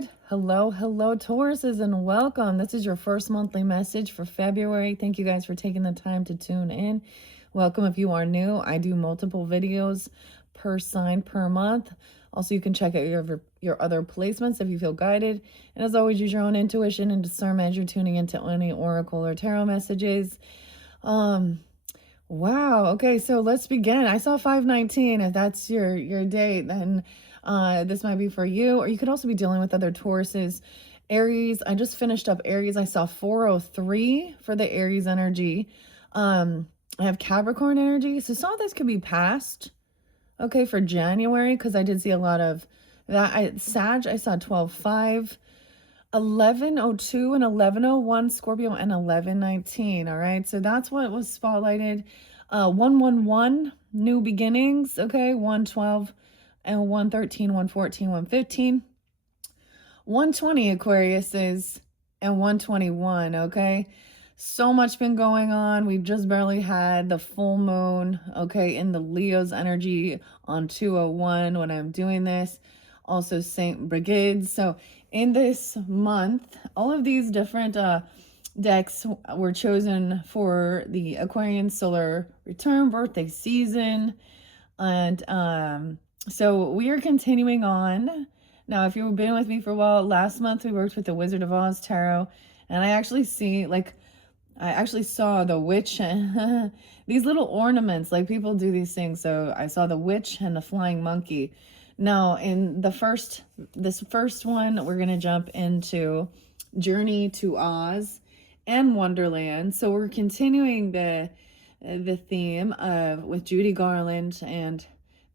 side. Hello, Tauruses, and welcome. This is your first monthly message for February. Thank you guys for taking the time to tune in. Welcome if you are new. I do multiple videos per sign per month. Also, you can check out your other placements if you feel guided. And as always, use your own intuition and discernment as you're tuning into any oracle or tarot messages. Wow. Okay, so let's begin. I saw 519. If that's your date, then this might be for you. Or you could also be dealing with other Tauruses. Aries, I just finished up Aries. I saw 403 for the Aries energy. I have Capricorn energy. So some of this could be past, okay, for January, because I did see a lot of that. Sag, I saw 12-5. 1102 and 1101 Scorpio and 1119. All right, so that's what was spotlighted. 111 new beginnings. Okay, 112 and 113, 114, 115, 120 Aquariuses and 121. Okay, so much been going on. We just barely had the full moon, okay, in the Leo's energy on 201 when I'm doing this. Also Saint Brigid. So in this month, all of these different decks were chosen for the Aquarian solar return birthday season. And so we are continuing on. Now, if you've been with me for a while, last month we worked with the Wizard of Oz Tarot, and I actually saw the witch and these little ornaments, like people do these things. So I saw the witch and the flying monkey. Now, in this first one, we're going to jump into Journey to Oz and Wonderland. So we're continuing the theme with Judy Garland and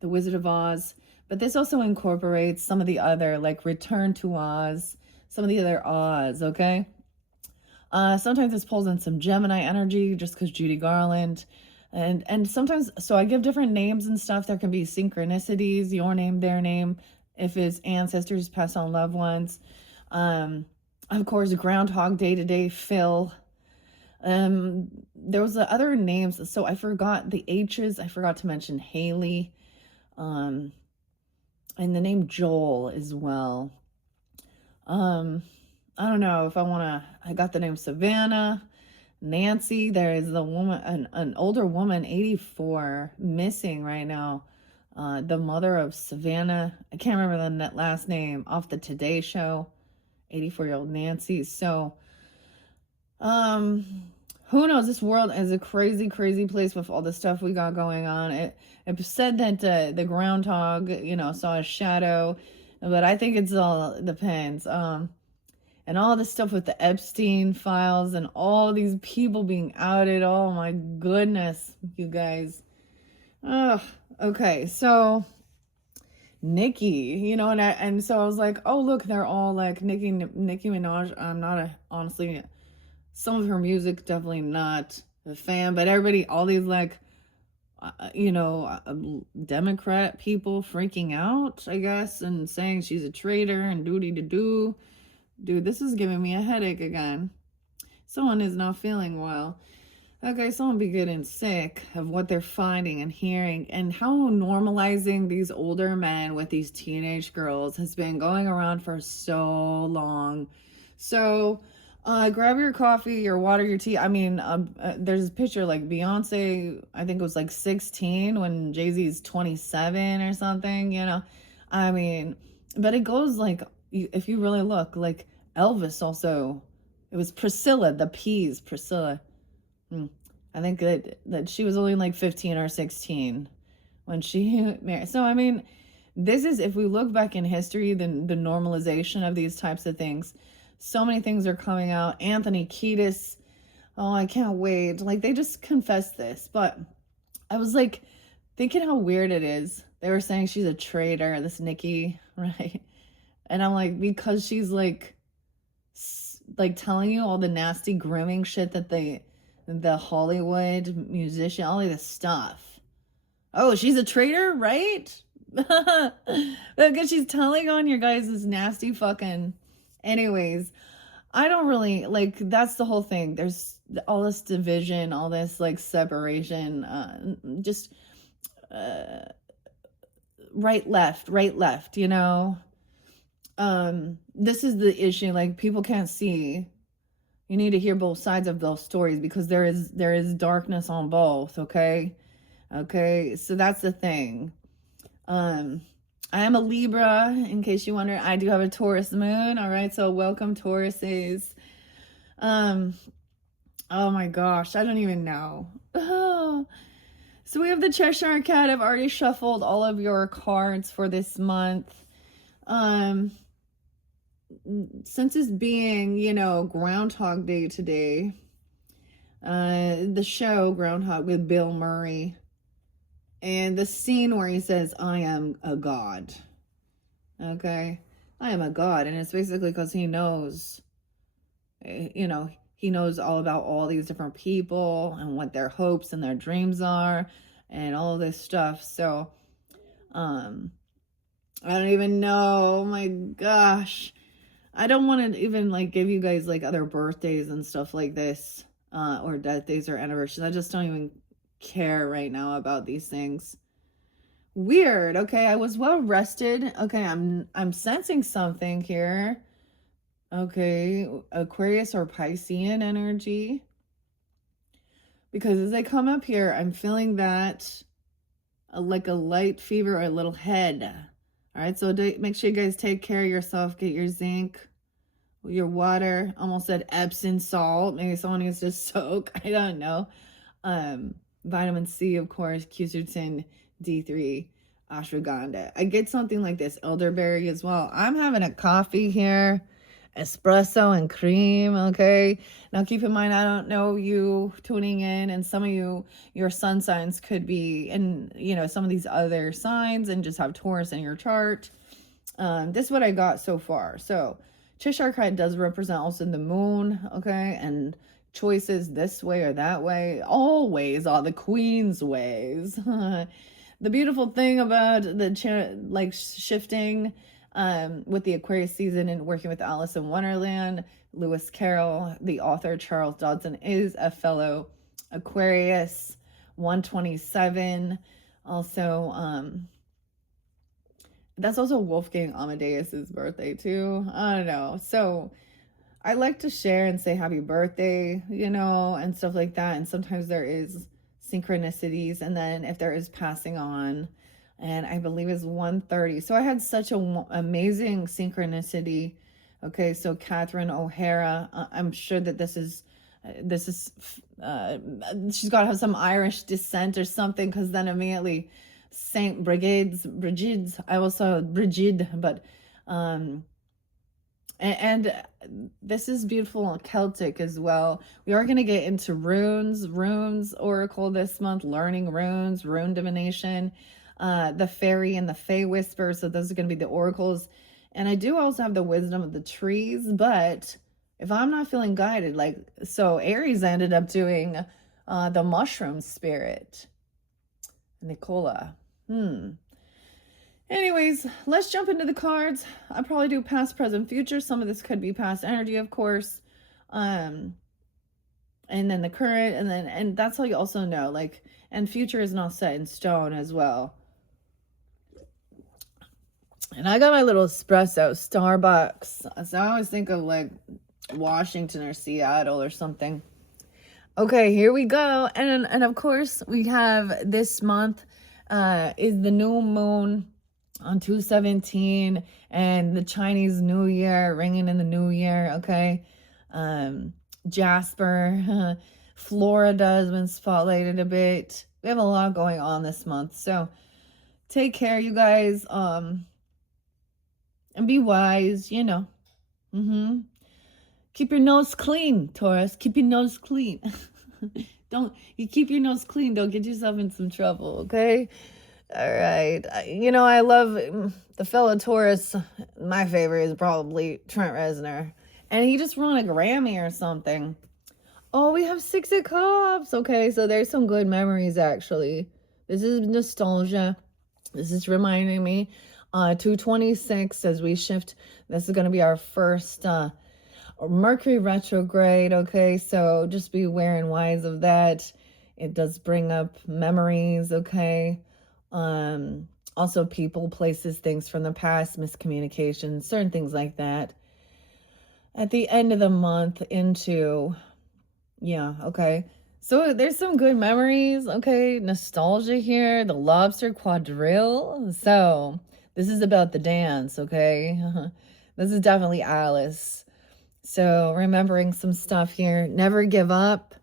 the Wizard of Oz. But this also incorporates some of the other, like Return to Oz, some of the other Oz, okay? Sometimes this pulls in some Gemini energy just because Judy Garland. And sometimes, so I give different names and stuff. There can be synchronicities, your name, their name, if it's ancestors, past on loved ones. Of course, Groundhog Day today, Phil. There was the other names. So I forgot the H's. I forgot to mention Haley. And the name Joel as well. I don't know if I got the name Savannah. Nancy, there is the woman, an older woman, 84, missing right now. The mother of Savannah, I can't remember the last name, off the Today Show, 84-year-old Nancy. So, who knows? This world is a crazy, crazy place with all the stuff we got going on. It said that the groundhog, saw a shadow, but I think it depends. And all this stuff with the Epstein files and all these people being outed. Oh my goodness, you guys. Oh, okay. So Nicki, and so I was like, oh look, they're all like Nicki Minaj. I'm not honestly, some of her music definitely not a fan, but everybody, all these like, Democrat people freaking out, I guess, and saying she's a traitor and duty to do. Dude, this is giving me a headache again. Someone is not feeling well. Okay, someone be getting sick of what they're finding and hearing, and how normalizing these older men with these teenage girls has been going around for so long. So grab your coffee, your water, your tea. I mean, there's a picture like Beyonce, I think it was like 16 when Jay-Z's 27 or something, I mean, but it goes like, if you really look, like Elvis also, it was Priscilla, the P's, Priscilla. I think that she was only like 15 or 16 when she married. So, I mean, this is, if we look back in history, the normalization of these types of things, so many things are coming out. Anthony Kiedis, oh, I can't wait. Like, they just confessed this, but I was like thinking how weird it is. They were saying she's a traitor, this Nicki, right? And I'm like, because she's like telling you all the nasty grooming shit that the Hollywood musician, all of this stuff. Oh, she's a traitor, right? Because she's telling on your guys this nasty fucking. Anyways, I don't really like, that's the whole thing. There's all this division, all this like separation, just right, left, This is the issue. Like, people can't see. You need to hear both sides of those stories, because there is darkness on both. Okay. So that's the thing. I am a Libra, in case you wonder. I do have a Taurus moon. All right, so welcome, Tauruses. Oh my gosh, I don't even know. Oh. So we have the Cheshire Cat. I've already shuffled all of your cards for this month. Since it's being, Groundhog Day today, the show Groundhog with Bill Murray, and the scene where he says, "I am a god." Okay, I am a god, and it's basically because he knows, he knows all about all these different people and what their hopes and their dreams are, and all this stuff. So, I don't even know. Oh my gosh. I don't want to even like give you guys like other birthdays and stuff like this, or death days or anniversaries. I just don't even care right now about these things. Weird. Okay, I was well rested. Okay, I'm sensing something here. Okay, Aquarius or Piscean energy. Because as I come up here, I'm feeling that like a light fever or a little head. All right, so make sure you guys take care of yourself. Get your zinc, your water. Almost said Epsom salt. Maybe someone needs to soak. I don't know. Vitamin C, of course, quercetin, D3, ashwagandha. I get something like this, elderberry as well. I'm having a coffee here, espresso and cream. Okay, now keep in mind, I don't know you tuning in, and some of you, your sun signs could be in, some of these other signs and just have Taurus in your chart. This is what I got so far. So Cheshire Cat does represent also the moon. Okay, and choices this way or that way, always are the queen's ways. The beautiful thing about the shifting with the Aquarius season and working with Alice in Wonderland, Lewis Carroll, the author Charles Dodson, is a fellow Aquarius, 127. Also, that's also Wolfgang Amadeus's birthday too. I don't know. So I like to share and say happy birthday, and stuff like that. And sometimes there is synchronicities. And then if there is passing on, and I believe it's 1:30. So I had such an amazing synchronicity. Okay, so Catherine O'Hara, I'm sure that this is, she's got to have some Irish descent or something, because then immediately Saint Brigide's, I also Brigid, but, and this is beautiful Celtic as well. We are going to get into runes oracle this month, learning runes, rune divination, the fairy and the fey whisper. So those are going to be the oracles. And I do also have the wisdom of the trees, but if I'm not feeling guided, so Aries ended up doing the mushroom spirit, Nicola. Anyways, let's jump into the cards. I'll probably do past, present, future. Some of this could be past energy, of course. And then the current, and that's how you also know, and future is not set in stone as well. And I got my little espresso, Starbucks. So I always think of Washington or Seattle or something. Okay, here we go. And of course, we have this month is the new moon on 2/17, and the Chinese New Year, ringing in the new year. Okay, Jasper, Florida has been spotlighted a bit. We have a lot going on this month, so take care, you guys, and be wise. Keep your nose clean, Taurus. Keep your nose clean. You keep your nose clean, don't get yourself in some trouble. Okay. All right. I love the fellow Taurus. My favorite is probably Trent Reznor. And he just won a Grammy or something. Oh, we have 6 of Cups. Okay, so there's some good memories, actually. This is nostalgia. This is reminding me. 226 as we shift. This is going to be our first Mercury retrograde. Okay, so just be aware and wise of that. It does bring up memories. Okay. Also, people, places, things from the past, miscommunication, certain things like that. At the end of the month into, yeah, okay. So there's some good memories, okay? Nostalgia here, the lobster quadrille. So this is about the dance, okay? This is definitely Alice. So remembering some stuff here. Never give up.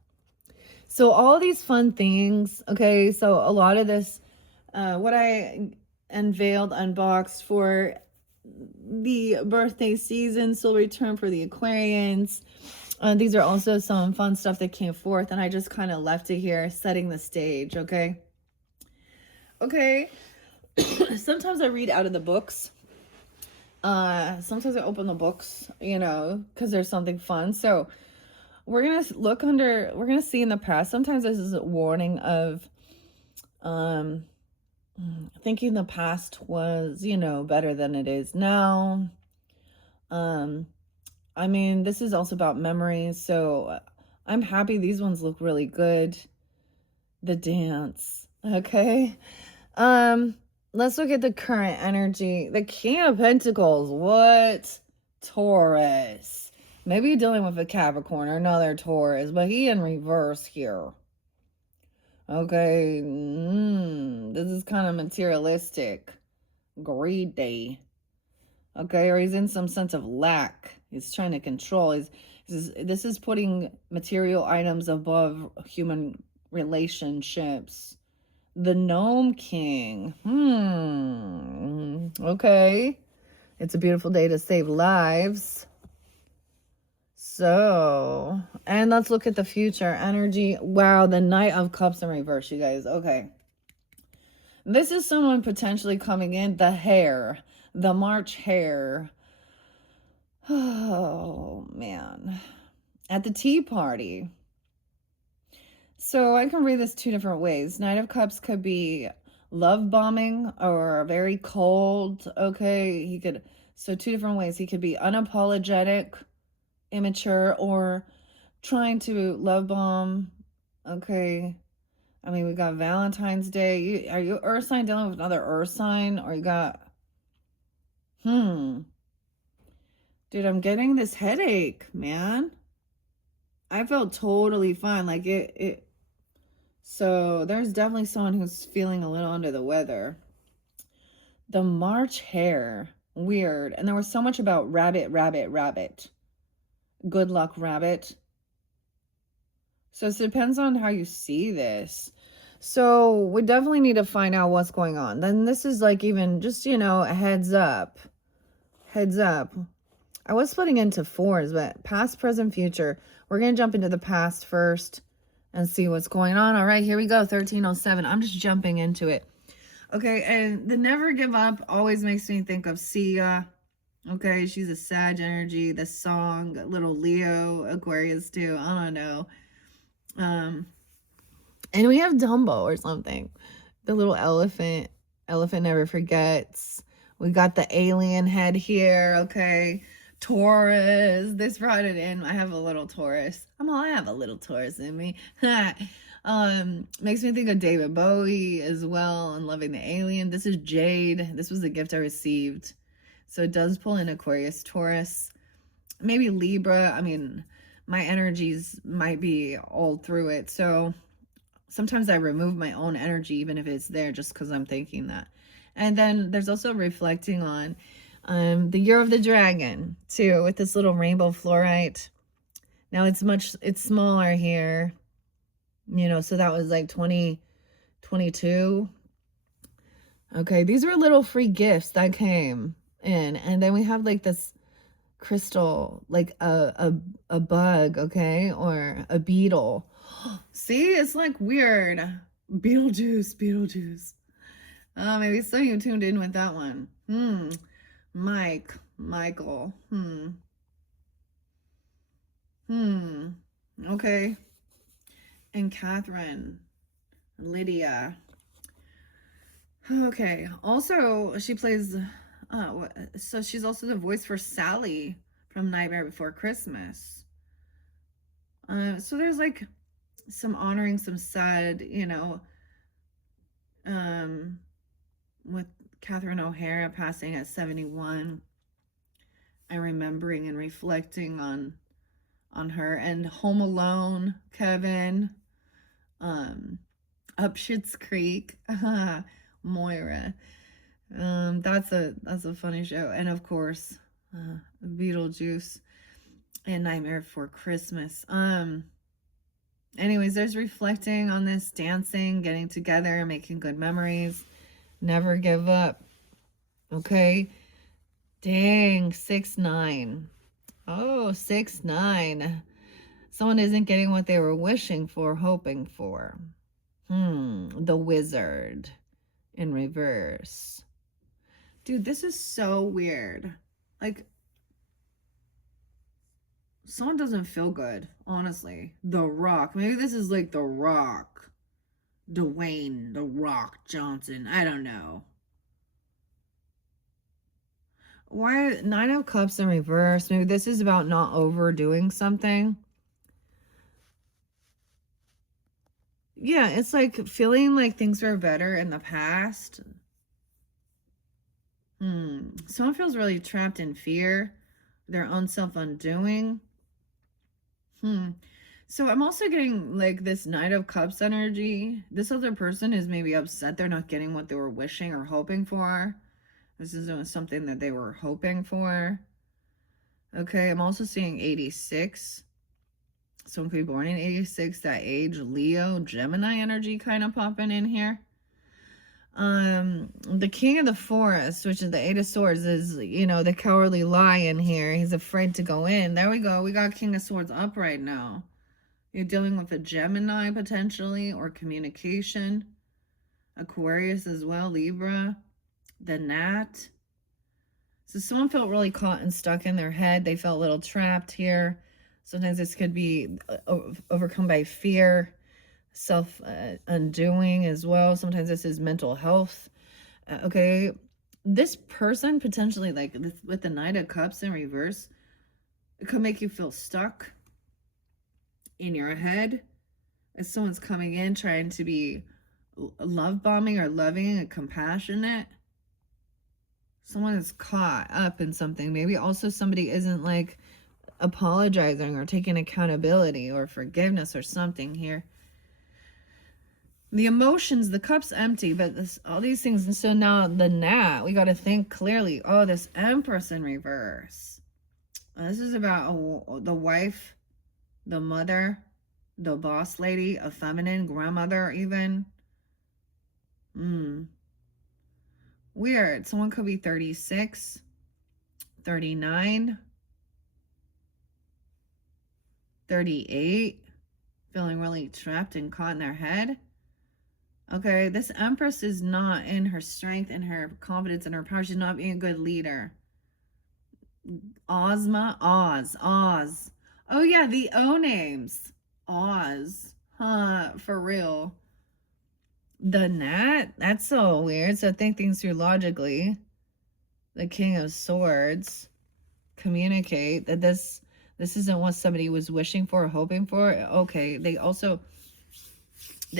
So all these fun things, okay? So a lot of this, what I unveiled, unboxed for the birthday season, still return for the Aquarians. These are also some fun stuff that came forth, and I just kind of left it here, setting the stage, okay? Okay. Sometimes I read out of the books. Sometimes I open the books, because there's something fun. So we're gonna we're gonna see in the past. Sometimes this is a warning of thinking the past was, better than it is now. I mean, this is also about memories, so I'm happy these ones look really good. The dance. Okay. Let's look at the current energy. The King of Pentacles. What? Taurus. Maybe you're dealing with a Capricorn or another Taurus, but he in reverse here. Okay. This is kind of materialistic. Greedy. Okay, or he's in some sense of lack. He's trying to control. This is putting material items above human relationships. The Gnome King. Okay. It's a beautiful day to save lives. So, and let's look at the future energy. Wow, the Knight of Cups in reverse, you guys. Okay. This is someone potentially coming in. The Hare. The March Hare. Oh, man. At the tea party. So I can read this two different ways. Knight of Cups could be love bombing or very cold. Okay, so two different ways. He could be unapologetic, immature, or trying to love bomb. Okay. I mean, we got Valentine's Day. Are you Earth sign dealing with another Earth sign? Or you got, dude, I'm getting this headache, man. I felt totally fine. Like so there's definitely someone who's feeling a little under the weather. The March Hare. Weird. And there was so much about rabbit, rabbit, rabbit. Good luck, rabbit. So it depends on how you see this. So we definitely need to find out what's going on. Then this is like even just, a heads up. Heads up. I was splitting into fours, but past, present, future. We're going to jump into the past first and see what's going on. All right, here we go. 1307. I'm just jumping into it. Okay, and the never give up always makes me think of Sia. Okay, she's a Sag energy. The song, little Leo, Aquarius too. I don't know. And we have Dumbo or something. The little elephant. Elephant never forgets. We got the alien head here. Okay. Taurus. This brought it in. I have a little Taurus. I have a little Taurus in me. Makes me think of David Bowie as well and Loving the Alien. This is Jade. This was a gift I received. So it does pull in Aquarius, Taurus, maybe Libra. I mean, my energies might be all through it. So sometimes I remove my own energy, even if it's there, just because I'm thinking that. And then there's also reflecting on the Year of the Dragon, too, with this little rainbow fluorite. Now it's smaller here, so that was like 2022. Okay, these were little free gifts that came in. And then we have like this crystal, like a bug, okay, or a beetle. See, it's like weird. Beetlejuice. Oh, maybe some of you tuned in with that one. Michael. Okay. And Catherine. Lydia. Okay. Also, she plays, so she's also the voice for Sally from Nightmare Before Christmas. So there's like some honoring, some sad, with Catherine O'Hara passing at 71. I'm remembering and reflecting on her. And Home Alone, Kevin, Up Schitt's Creek, Moira. That's a funny show. And of course, Beetlejuice and Nightmare Before Christmas. Anyways, there's reflecting on this, dancing, getting together, making good memories. Never give up. Okay. Dang, 6-9. Oh, 6-9. Someone isn't getting what they were wishing for, hoping for. The Wizard in reverse. Dude, this is so weird. Like, someone doesn't feel good, honestly. The Rock. Maybe this is like The Rock. Dwayne The Rock Johnson. I don't know. Why 9 of Cups in reverse? Maybe this is about not overdoing something. Yeah, it's like feeling like things were better in the past. Someone feels really trapped in fear, their own self-undoing. So I'm also getting like this Knight of Cups energy. This other person is maybe upset they're not getting what they were wishing or hoping for. This isn't something that they were hoping for. Okay, I'm also seeing 86. Someone could be born in 86, that age. Leo, Gemini energy kind of popping in here. The King of the Forest, which is the 8 of Swords, is, the cowardly lion here. He's afraid to go in. There we go. We got King of Swords up right now. You're dealing with a Gemini potentially, or communication. Aquarius as well, Libra. The Gnat. So someone felt really caught and stuck in their head. They felt a little trapped here. Sometimes this could be overcome by fear, self-undoing as well. Sometimes this is mental health. Okay, this person potentially, like with the Knight of Cups in reverse, it could make you feel stuck in your head as someone's coming in trying to be love bombing or loving and compassionate. Someone is caught up in something. Maybe also somebody isn't like apologizing or taking accountability or forgiveness or something here. The emotions, the cup's empty, but all these things. And so now the Gnat, we got to think clearly. Oh, this Empress in reverse. This is about the wife, the mother, the boss lady, a feminine grandmother even. Weird. Someone could be 36, 39, 38, feeling really trapped and caught in their head. Okay, this Empress is not in her strength and her confidence and her power. She's not being a good leader. Oz. Oh yeah, the O names. Oz. For real. The Gnat? That's so weird. So think things through logically. The King of Swords. Communicate that this isn't what somebody was wishing for or hoping for. Okay, the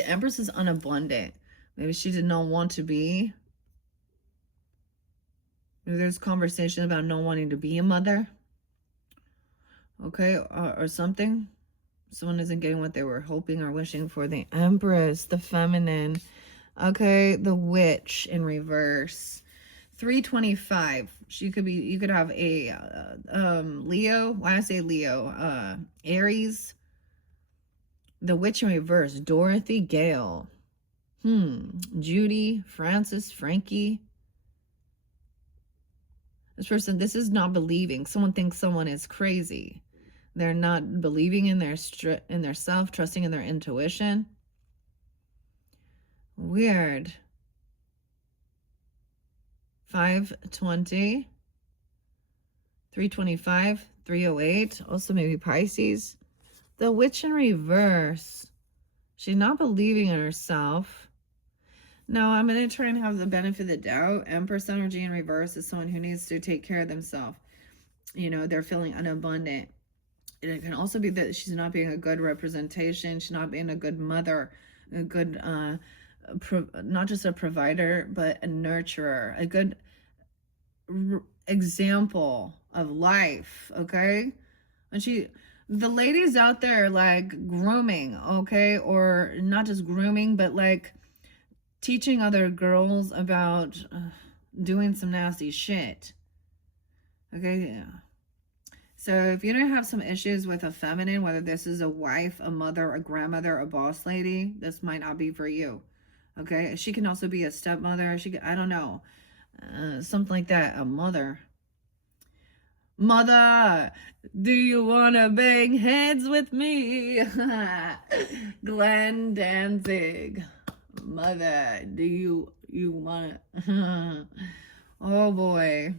Empress is unabundant. Maybe she did not want to be. Maybe there's conversation about not wanting to be a mother. Okay, or something. Someone isn't getting what they were hoping or wishing for. The Empress, the feminine. Okay, the Witch in reverse. 325. You could have a Leo. Why I say Leo? Aries. The Witch in reverse. Dorothy Gale. Judy, Francis, Frankie. This is not believing. Someone thinks someone is crazy. They're not believing in their self, trusting in their intuition. Weird. 520. 325. 308. Also maybe Pisces. The Witch in reverse. She's not believing in herself. Now, I'm going to try and have the benefit of the doubt. Empress energy in reverse is someone who needs to take care of themselves. They're feeling unabundant. And it can also be that she's not being a good representation. She's not being a good mother, a good not just a provider, but a nurturer, a good example of life, okay? And the ladies out there like grooming, okay? Or not just grooming, but like teaching other girls about doing some nasty shit. Okay, yeah. So if you don't have some issues with a feminine, whether this is a wife, a mother, a grandmother, a boss lady, this might not be for you. Okay, she can also be a stepmother. I don't know, something like that. A mother. Mother, do you wanna bang heads with me? Glenn Danzig. Mother, do you wanna? Oh boy.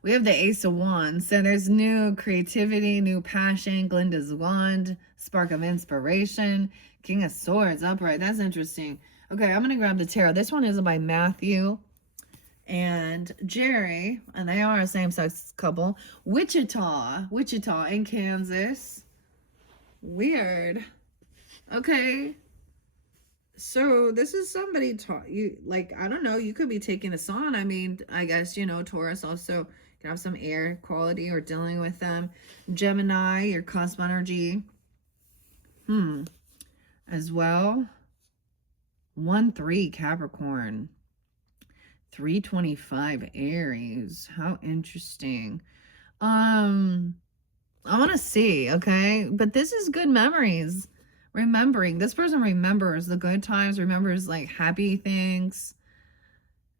We have the Ace of Wands. So there's new creativity, new passion. Glinda's Wand, Spark of Inspiration. King of Swords, upright. That's interesting. Okay, I'm going to grab the tarot. This one is by Matthew and Jerry. And they are a same-sex couple. Wichita in Kansas. Weird. Okay. So this is somebody taught you, like, I don't know, you could be taking this on. I mean, I guess, you know, Taurus also can have some air quality or dealing with them. Gemini, your cosmic energy. As well. 1-3 Capricorn. 325 Aries. How interesting. I want to see, okay? But this is good memories. Remembering. This person remembers the good times, remembers like happy things.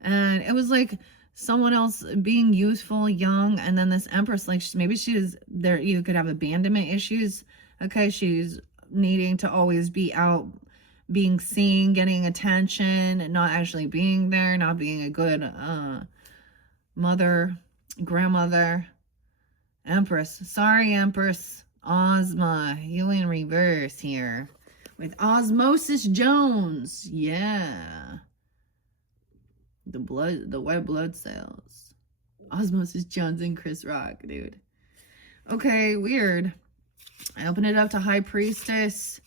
And it was like someone else being youthful, young, and then this Empress, like maybe she was there, you could have abandonment issues. Okay, she's needing to always be out, being seen, getting attention, and not actually being there, not being a good mother, grandmother. Empress. Sorry, Empress. Ozma, you in reverse here. With Osmosis Jones. Yeah. The white blood cells. Osmosis Jones and Chris Rock, dude. Okay, weird. I opened it up to High Priestess.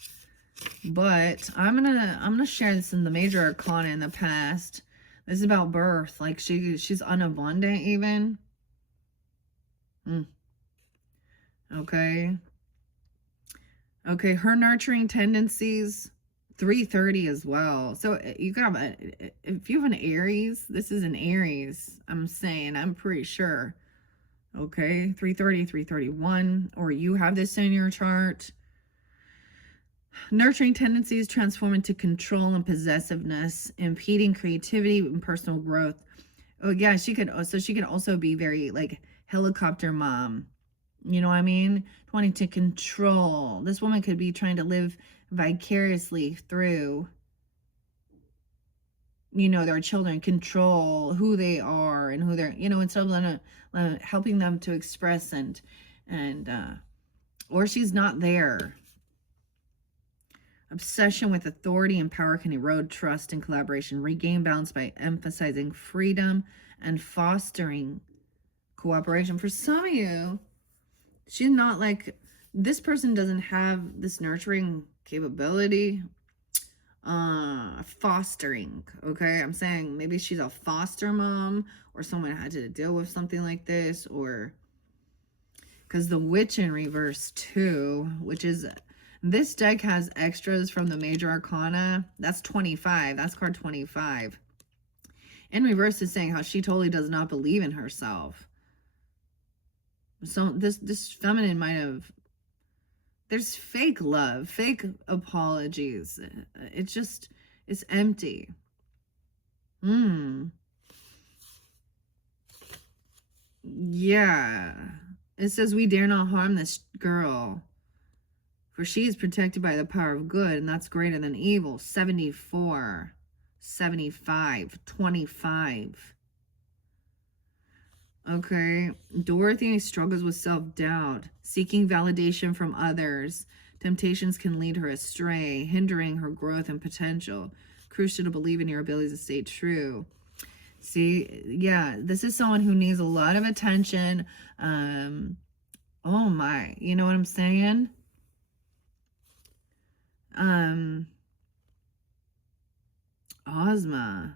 But I'm gonna share this in the Major Arcana in the past. This is about birth. Like she's unabundant even. Okay. Okay, her nurturing tendencies, 330 as well. So you got, if you have an Aries, this is an Aries, I'm saying, I'm pretty sure. Okay, 330, 331, or you have this in your chart. Nurturing tendencies transform into control and possessiveness, impeding creativity and personal growth. Oh yeah, she could also be very like helicopter mom. You know what I mean? Wanting to control. This woman could be trying to live vicariously through, you know, their children, control who they are and who they're, you know, instead of helping them to express or she's not there. Obsession with authority and power can erode trust and collaboration. Regain balance by emphasizing freedom and fostering cooperation. For some of you, she's not like, this person doesn't have this nurturing capability, fostering, okay? I'm saying maybe she's a foster mom or someone had to deal with something like this, or because the Witch in reverse too, which is, this deck has extras from the Major Arcana. That's 25. That's card 25. In reverse is saying how she totally does not believe in herself. So this feminine might have, there's fake love, fake apologies. It's empty. Yeah. It says, we dare not harm this girl, for she is protected by the power of good, and that's greater than evil. 74, 75, 25. Okay, Dorothy struggles with self-doubt, seeking validation from others. Temptations can lead her astray, hindering her growth and potential. Crucial to believe in your abilities to stay true. See, yeah, this is someone who needs a lot of attention. Oh my, you know what I'm saying? Ozma.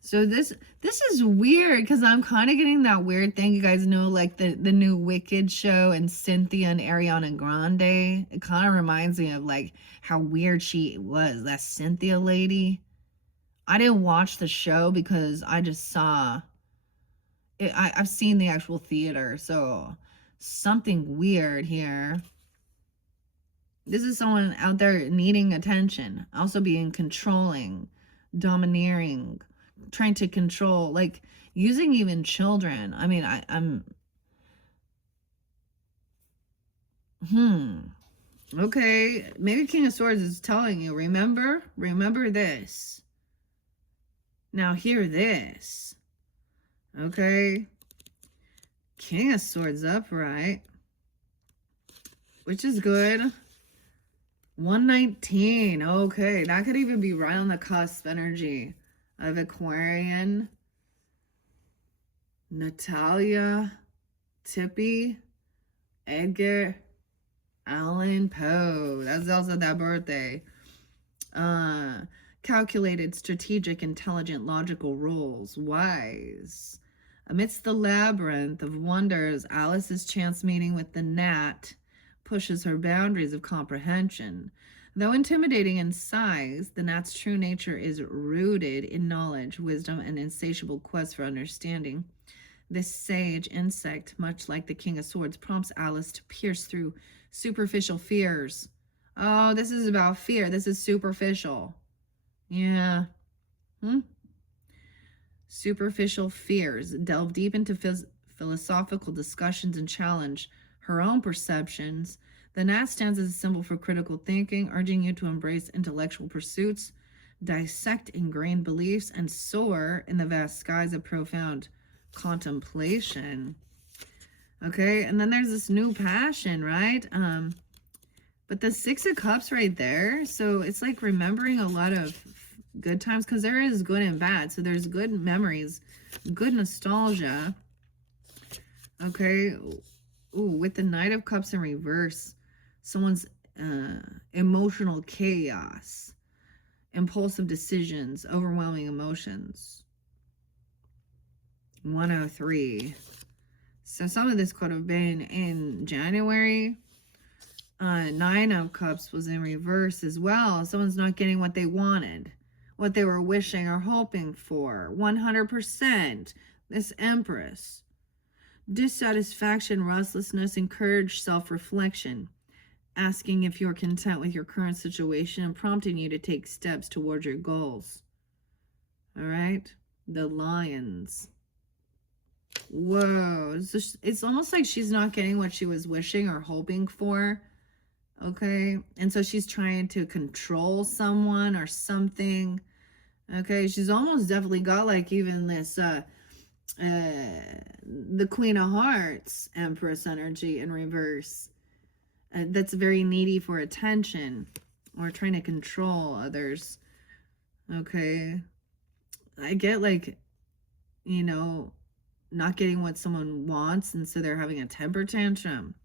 So this is weird because I'm kind of getting that weird thing. You guys know, like the new Wicked show and Cynthia and Ariana Grande. It kind of reminds me of like how weird she was, that Cynthia lady. I didn't watch the show because I just saw it. I've seen the actual theater, so something weird here. This is someone out there needing attention, also being controlling, domineering, trying to control, like using even children. I mean, I'm okay. Maybe King of Swords is telling you, remember this. Now hear this. Okay. King of Swords upright, which is good. 119. Okay, that could even be right on the cusp energy of Aquarian. Natalia, Tippy, Edgar Allan Poe. That's also that birthday. Calculated, strategic, intelligent, logical rules. Wise. Amidst the labyrinth of wonders, Alice's chance meeting with the gnat pushes her boundaries of comprehension. Though intimidating in size, the gnat's true nature is rooted in knowledge, wisdom, and insatiable quest for understanding. This sage insect, much like the King of Swords, prompts Alice to pierce through superficial fears. Oh, this is about fear. This is superficial. Yeah. Superficial fears. Delve deep into philosophical discussions and challenge her own perceptions. The gnat stands as a symbol for critical thinking, urging you to embrace intellectual pursuits, dissect ingrained beliefs, and soar in the vast skies of profound contemplation. Okay, and then there's this new passion, right? But the Six of Cups right there, so it's like remembering a lot of good times, because there is good and bad. So there's good memories, good nostalgia. Okay. Ooh, with the Knight of Cups in reverse, someone's emotional chaos, impulsive decisions, overwhelming emotions. 103. So some of this could have been in January. Nine of Cups was in reverse as well. Someone's not getting what they wanted, what they were wishing or hoping for. 100%. This Empress. Dissatisfaction, restlessness, encourage self-reflection, asking if you're content with your current situation and prompting you to take steps towards your goals. All right? The Lions. Whoa. It's almost like she's not getting what she was wishing or hoping for. Okay? And so she's trying to control someone or something. Okay? She's almost definitely got like even this the Queen of Hearts Empress energy in reverse. That's very needy for attention or trying to control others. Okay. I get like, you know, not getting what someone wants, and so they're having a temper tantrum.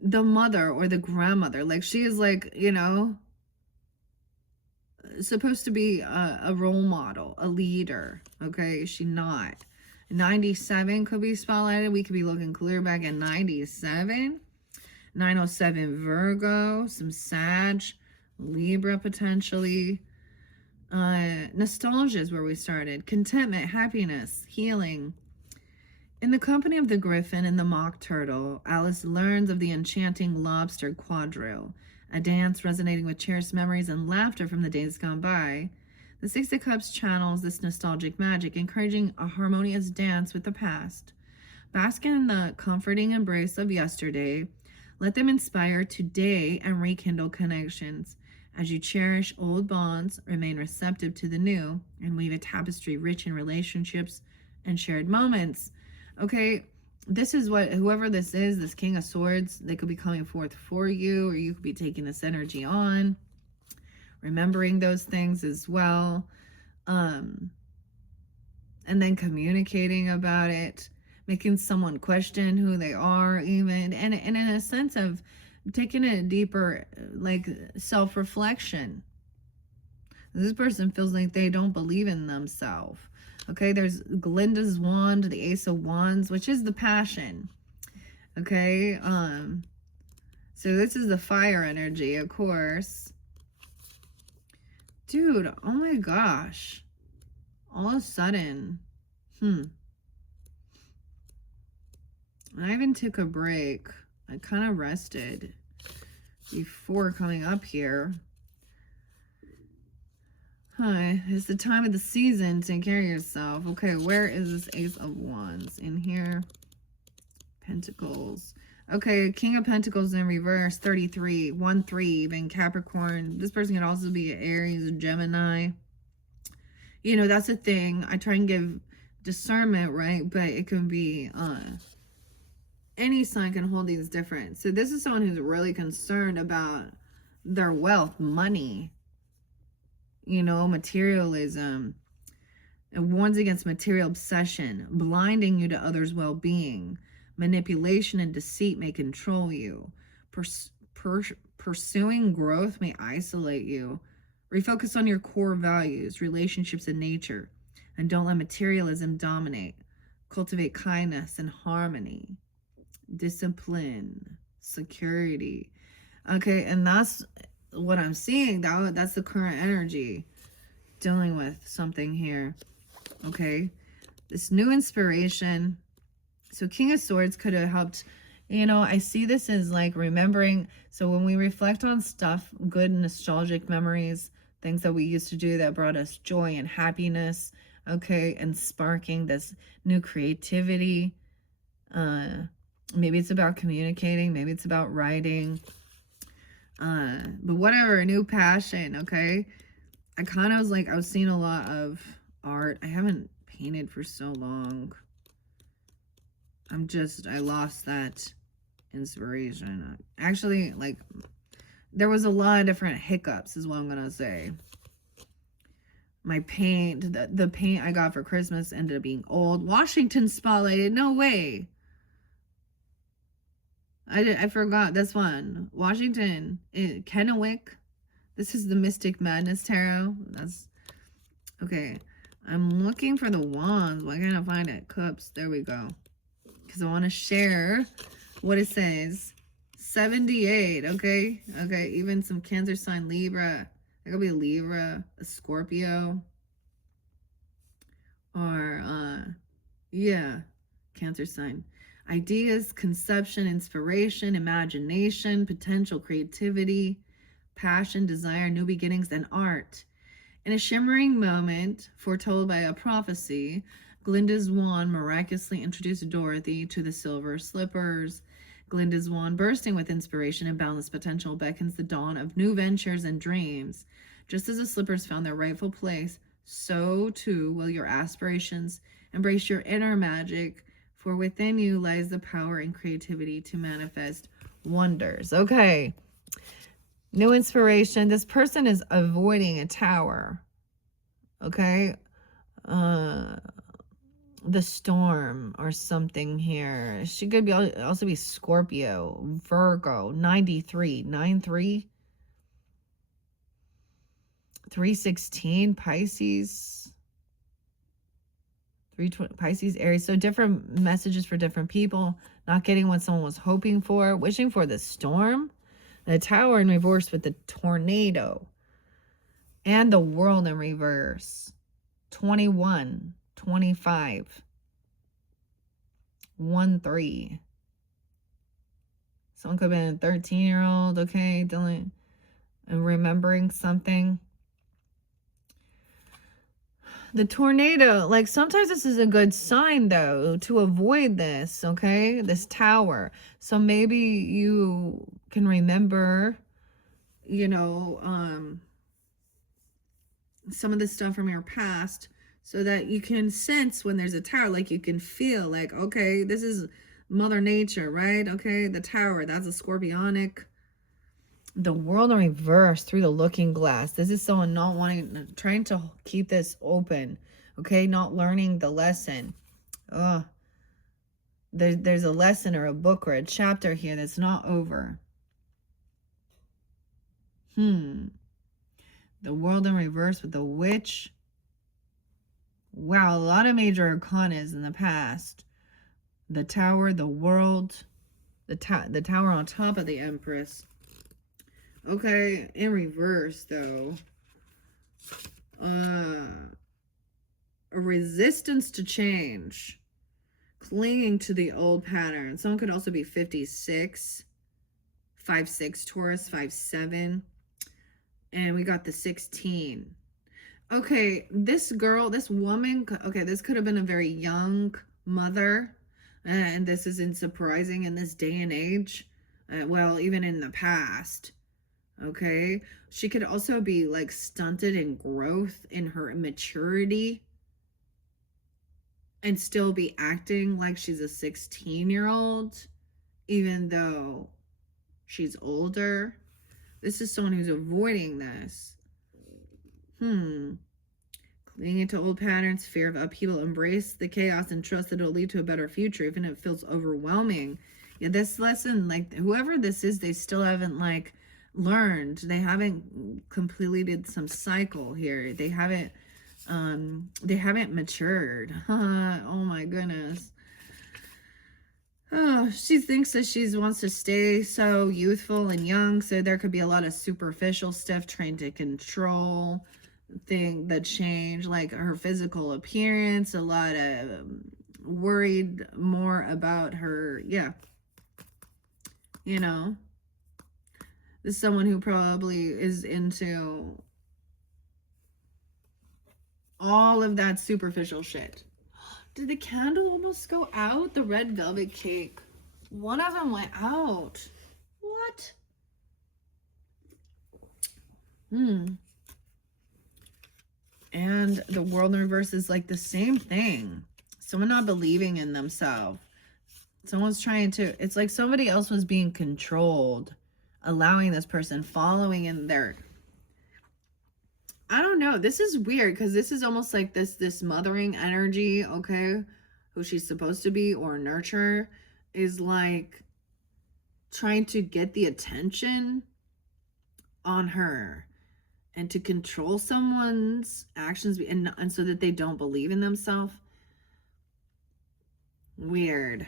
The mother or the grandmother, like she is like, you know, supposed to be a role model, a leader. Okay, is she not? 97 could be spotlighted. We could be looking clear back at 97. 907 Virgo, some Sag, Libra potentially. Nostalgia is where we started. Contentment, happiness, healing. In the company of the griffin and the mock turtle, Alice learns of the enchanting lobster quadrille, a dance resonating with cherished memories and laughter from the days gone by. The Six of Cups channels this nostalgic magic, encouraging a harmonious dance with the past. Bask in the comforting embrace of yesterday. Let them inspire today and rekindle connections. As you cherish old bonds, remain receptive to the new, and weave a tapestry rich in relationships and shared moments. Okay, this is what, whoever this is, this King of Swords, they could be coming forth for you, or you could be taking this energy on, remembering those things as well, and then communicating about it, making someone question who they are even, and in a sense of taking a deeper, like, self-reflection. This person feels like they don't believe in themselves. Okay, there's Glinda's wand, the Ace of Wands, which is the passion. Okay, so this is the fire energy, of course. Dude, oh my gosh. All of a sudden, I even took a break. I kind of rested before coming up here. Hi, it's the time of the season. Take care of yourself. Okay, where is this Ace of Wands? In here. Pentacles. Okay, King of Pentacles in reverse, 33. 1-3, even Capricorn. This person could also be an Aries, a Gemini. You know, that's the thing. I try and give discernment, right? But it can be... any sign can hold these different. So this is someone who's really concerned about their wealth, money, you know, materialism. It warns against material obsession, blinding you to others' well-being. Manipulation and deceit may control you. Pursuing growth may isolate you. Refocus on your core values, relationships, and nature. And don't let materialism dominate. Cultivate kindness and harmony. Discipline, security. Okay, and that's what I'm seeing. That's the current energy. Dealing with something here. Okay, this new inspiration. So King of Swords could have helped, you know, I see this as like remembering. So when we reflect on stuff, good nostalgic memories, things that we used to do that brought us joy and happiness, okay, and sparking this new creativity. Maybe it's about communicating, maybe it's about writing, but whatever, a new passion, okay? I kind of was like, I was seeing a lot of art. I haven't painted for so long. I lost that inspiration. Actually, like, there was a lot of different hiccups is what I'm gonna say. My paint, the paint I got for Christmas ended up being old. Washington spotlighted, no way. I forgot this one. Washington, Kennewick. This is the Mystic Madness Tarot. That's, okay. I'm looking for the wands. Why can't I find it? Cups, there we go. Because I want to share what it says. 78, okay? Okay, even some Cancer sign, Libra. It could be a Libra, a Scorpio. Or, yeah, Cancer sign. Ideas, conception, inspiration, imagination, potential creativity, passion, desire, new beginnings, and art. In a shimmering moment, foretold by a prophecy, Glinda's wand miraculously introduced Dorothy to the silver slippers. Glinda's wand, bursting with inspiration and boundless potential, beckons the dawn of new ventures and dreams. Just as the slippers found their rightful place, so too will your aspirations. Embrace your inner magic, for within you lies the power and creativity to manifest wonders. Okay. New inspiration. This person is avoiding a tower. Okay. The storm or something here. She could be also be Scorpio, Virgo, 93, 93, 316, Pisces, 320, Pisces, Aries. So different messages for different people. Not getting what someone was hoping for. Wishing for the storm. The tower in reverse with the tornado. And the world in reverse. 21, 25, 1-3. Someone could have been a 13-year-old, okay, dealing and remembering something. The tornado, like sometimes this is a good sign though to avoid this, okay? This tower. So maybe you can remember, you know, some of the stuff from your past so that you can sense when there's a tower, like you can feel like, okay, this is Mother Nature, right? Okay, the tower, that's a scorpionic. The world in reverse through the looking glass. This is someone not wanting, trying to keep this open, okay? Not learning the lesson. There's a lesson or a book or a chapter here that's not over. The World in reverse with the Witch. Wow, a lot of major arcanas in the past. The Tower, the World, the Tower on top of the Empress. Okay, in reverse though. A resistance to change. Clinging to the old pattern. Someone could also be 56. 5'6" Taurus, 5'7". And we got the 16. Okay, this girl, this woman, okay, this could have been a very young mother. And this isn't surprising in this day and age. Well, even in the past. Okay, she could also be like stunted in growth, in her maturity, and still be acting like she's a 16-year-old, even though she's older. This is someone who's avoiding this. Clinging to old patterns, fear of upheaval, embrace the chaos and trust that it'll lead to a better future, even if it feels overwhelming. Yeah, this lesson, like whoever this is, they still haven't like learned. They haven't completed some cycle here. They haven't matured. Oh my goodness. Oh, she thinks that she wants to stay so youthful and young, so there could be a lot of superficial stuff trying to control the change, like her physical appearance, a lot of worried more about her, yeah. You know, this is someone who probably is into all of that superficial shit. Did the candle almost go out? The red velvet cake. One of them went out. What? And the World in reverse is like the same thing. Someone not believing in themselves. Someone's trying to, it's like somebody else was being controlled, allowing this person, following in their, I don't know. This is weird because this is almost like this mothering energy, okay, who she's supposed to be or nurture, is like trying to get the attention on her and to control someone's actions and so that they don't believe in themselves. Weird.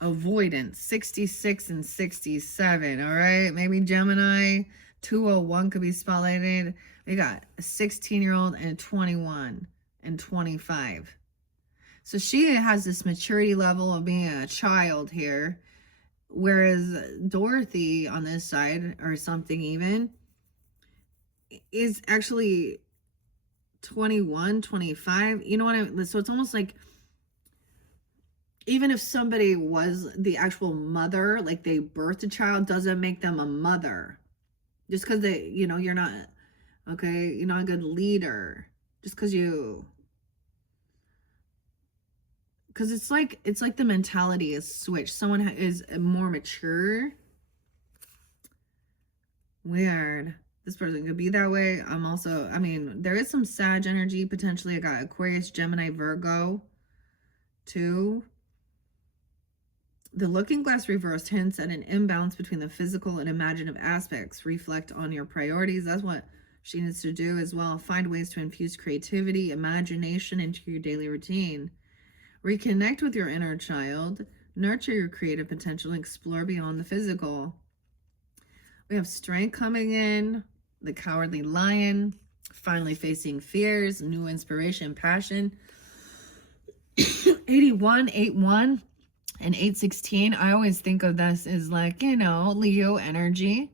Avoidance, 66 and 67, all right? Maybe Gemini, 201 could be spotlighted. We got a 16-year-old and a 21 and 25. So she has this maturity level of being a child here, whereas Dorothy on this side, or something even, is actually 21, 25. You know what I mean? So it's almost like, even if somebody was the actual mother, like they birthed a child, doesn't make them a mother. Just because they, you know, you're not, okay, you're not a good leader. Just because it's like the mentality is switched. Someone is more mature. Weird. This person could be that way. I'm also, I mean, there is some Sag energy potentially. I got Aquarius, Gemini, Virgo too. The looking glass reversed hints at an imbalance between the physical and imaginative aspects. Reflect on your priorities. That's what she needs to do as well. Find ways to infuse creativity, imagination into your daily routine. Reconnect with your inner child. Nurture your creative potential and explore beyond the physical. We have strength coming in. The cowardly lion. Finally facing fears. New inspiration, passion. 81, 81. And 816, I always think of this as like, you know, Leo energy.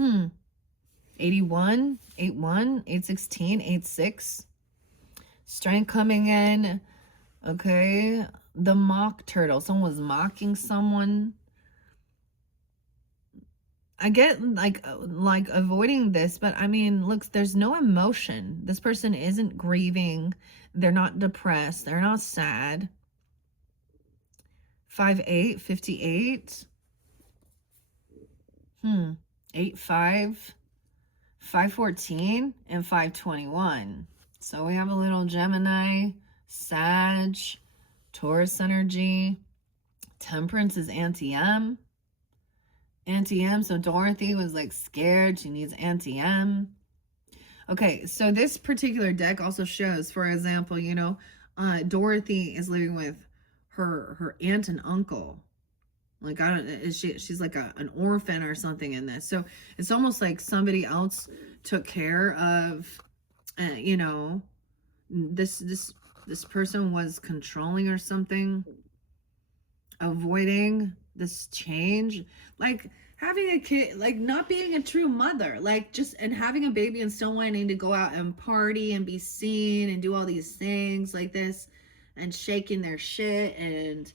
81, 81, 816, 86. Strength coming in. Okay. The mock turtle. Someone was mocking someone. I get like avoiding this, but I mean, look, there's no emotion. This person isn't grieving. They're not depressed. They're not sad. 5'8", 58. 85, 514, and 521. So we have a little Gemini, Sag, Taurus energy. Temperance is anti-M. Auntie M. So Dorothy was like scared. She needs Auntie M. Okay, so this particular deck also shows, for example, Dorothy is living with her aunt and uncle. Like, I don't, is she's like an orphan or something in this. So it's almost like somebody else took care of, you know, this person was controlling or something, avoiding this change, like having a kid, like not being a true mother, like just and having a baby and still wanting to go out and party and be seen and do all these things like this and shaking their shit. And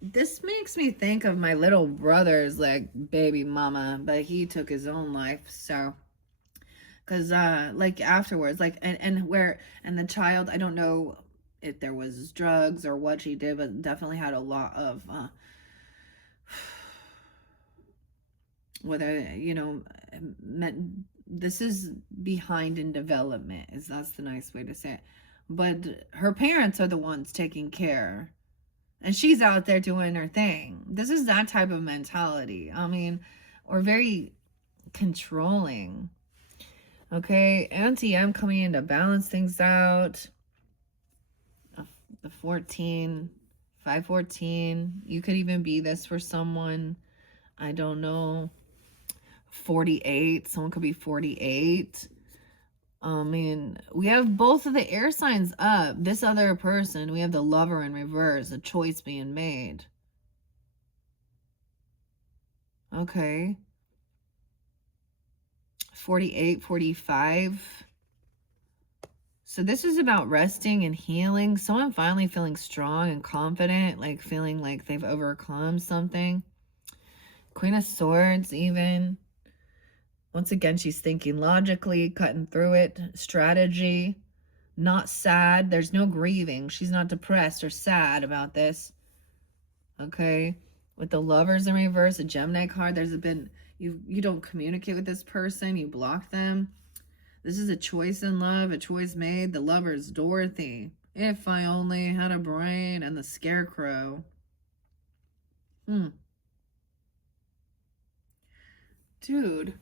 this makes me think of my little brother's like baby mama, but he took his own life. So because like afterwards, like and the child, I don't know if there was drugs or what she did, but definitely had a lot of whether this is behind in development, is that's the nice way to say it. But her parents are the ones taking care, and she's out there doing her thing. This is that type of mentality. I mean, or very controlling. Okay, Auntie M coming in to balance things out. The 14, 514. You could even be this for someone. I don't know. 48. Someone could be 48. I mean, we have both of the air signs up. This other person, we have the Lover in reverse, a choice being made. Okay. 48, 45. So this is about resting and healing. Someone finally feeling strong and confident, like feeling like they've overcome something. Queen of Swords even. Once again, she's thinking logically, cutting through it. Strategy. Not sad. There's no grieving. She's not depressed or sad about this. Okay. With the Lovers in reverse, a Gemini card, there's been, you don't communicate with this person. You block them. This is a choice in love, a choice made. The Lovers, Dorothy. If I only had a brain, and the Scarecrow. Dude,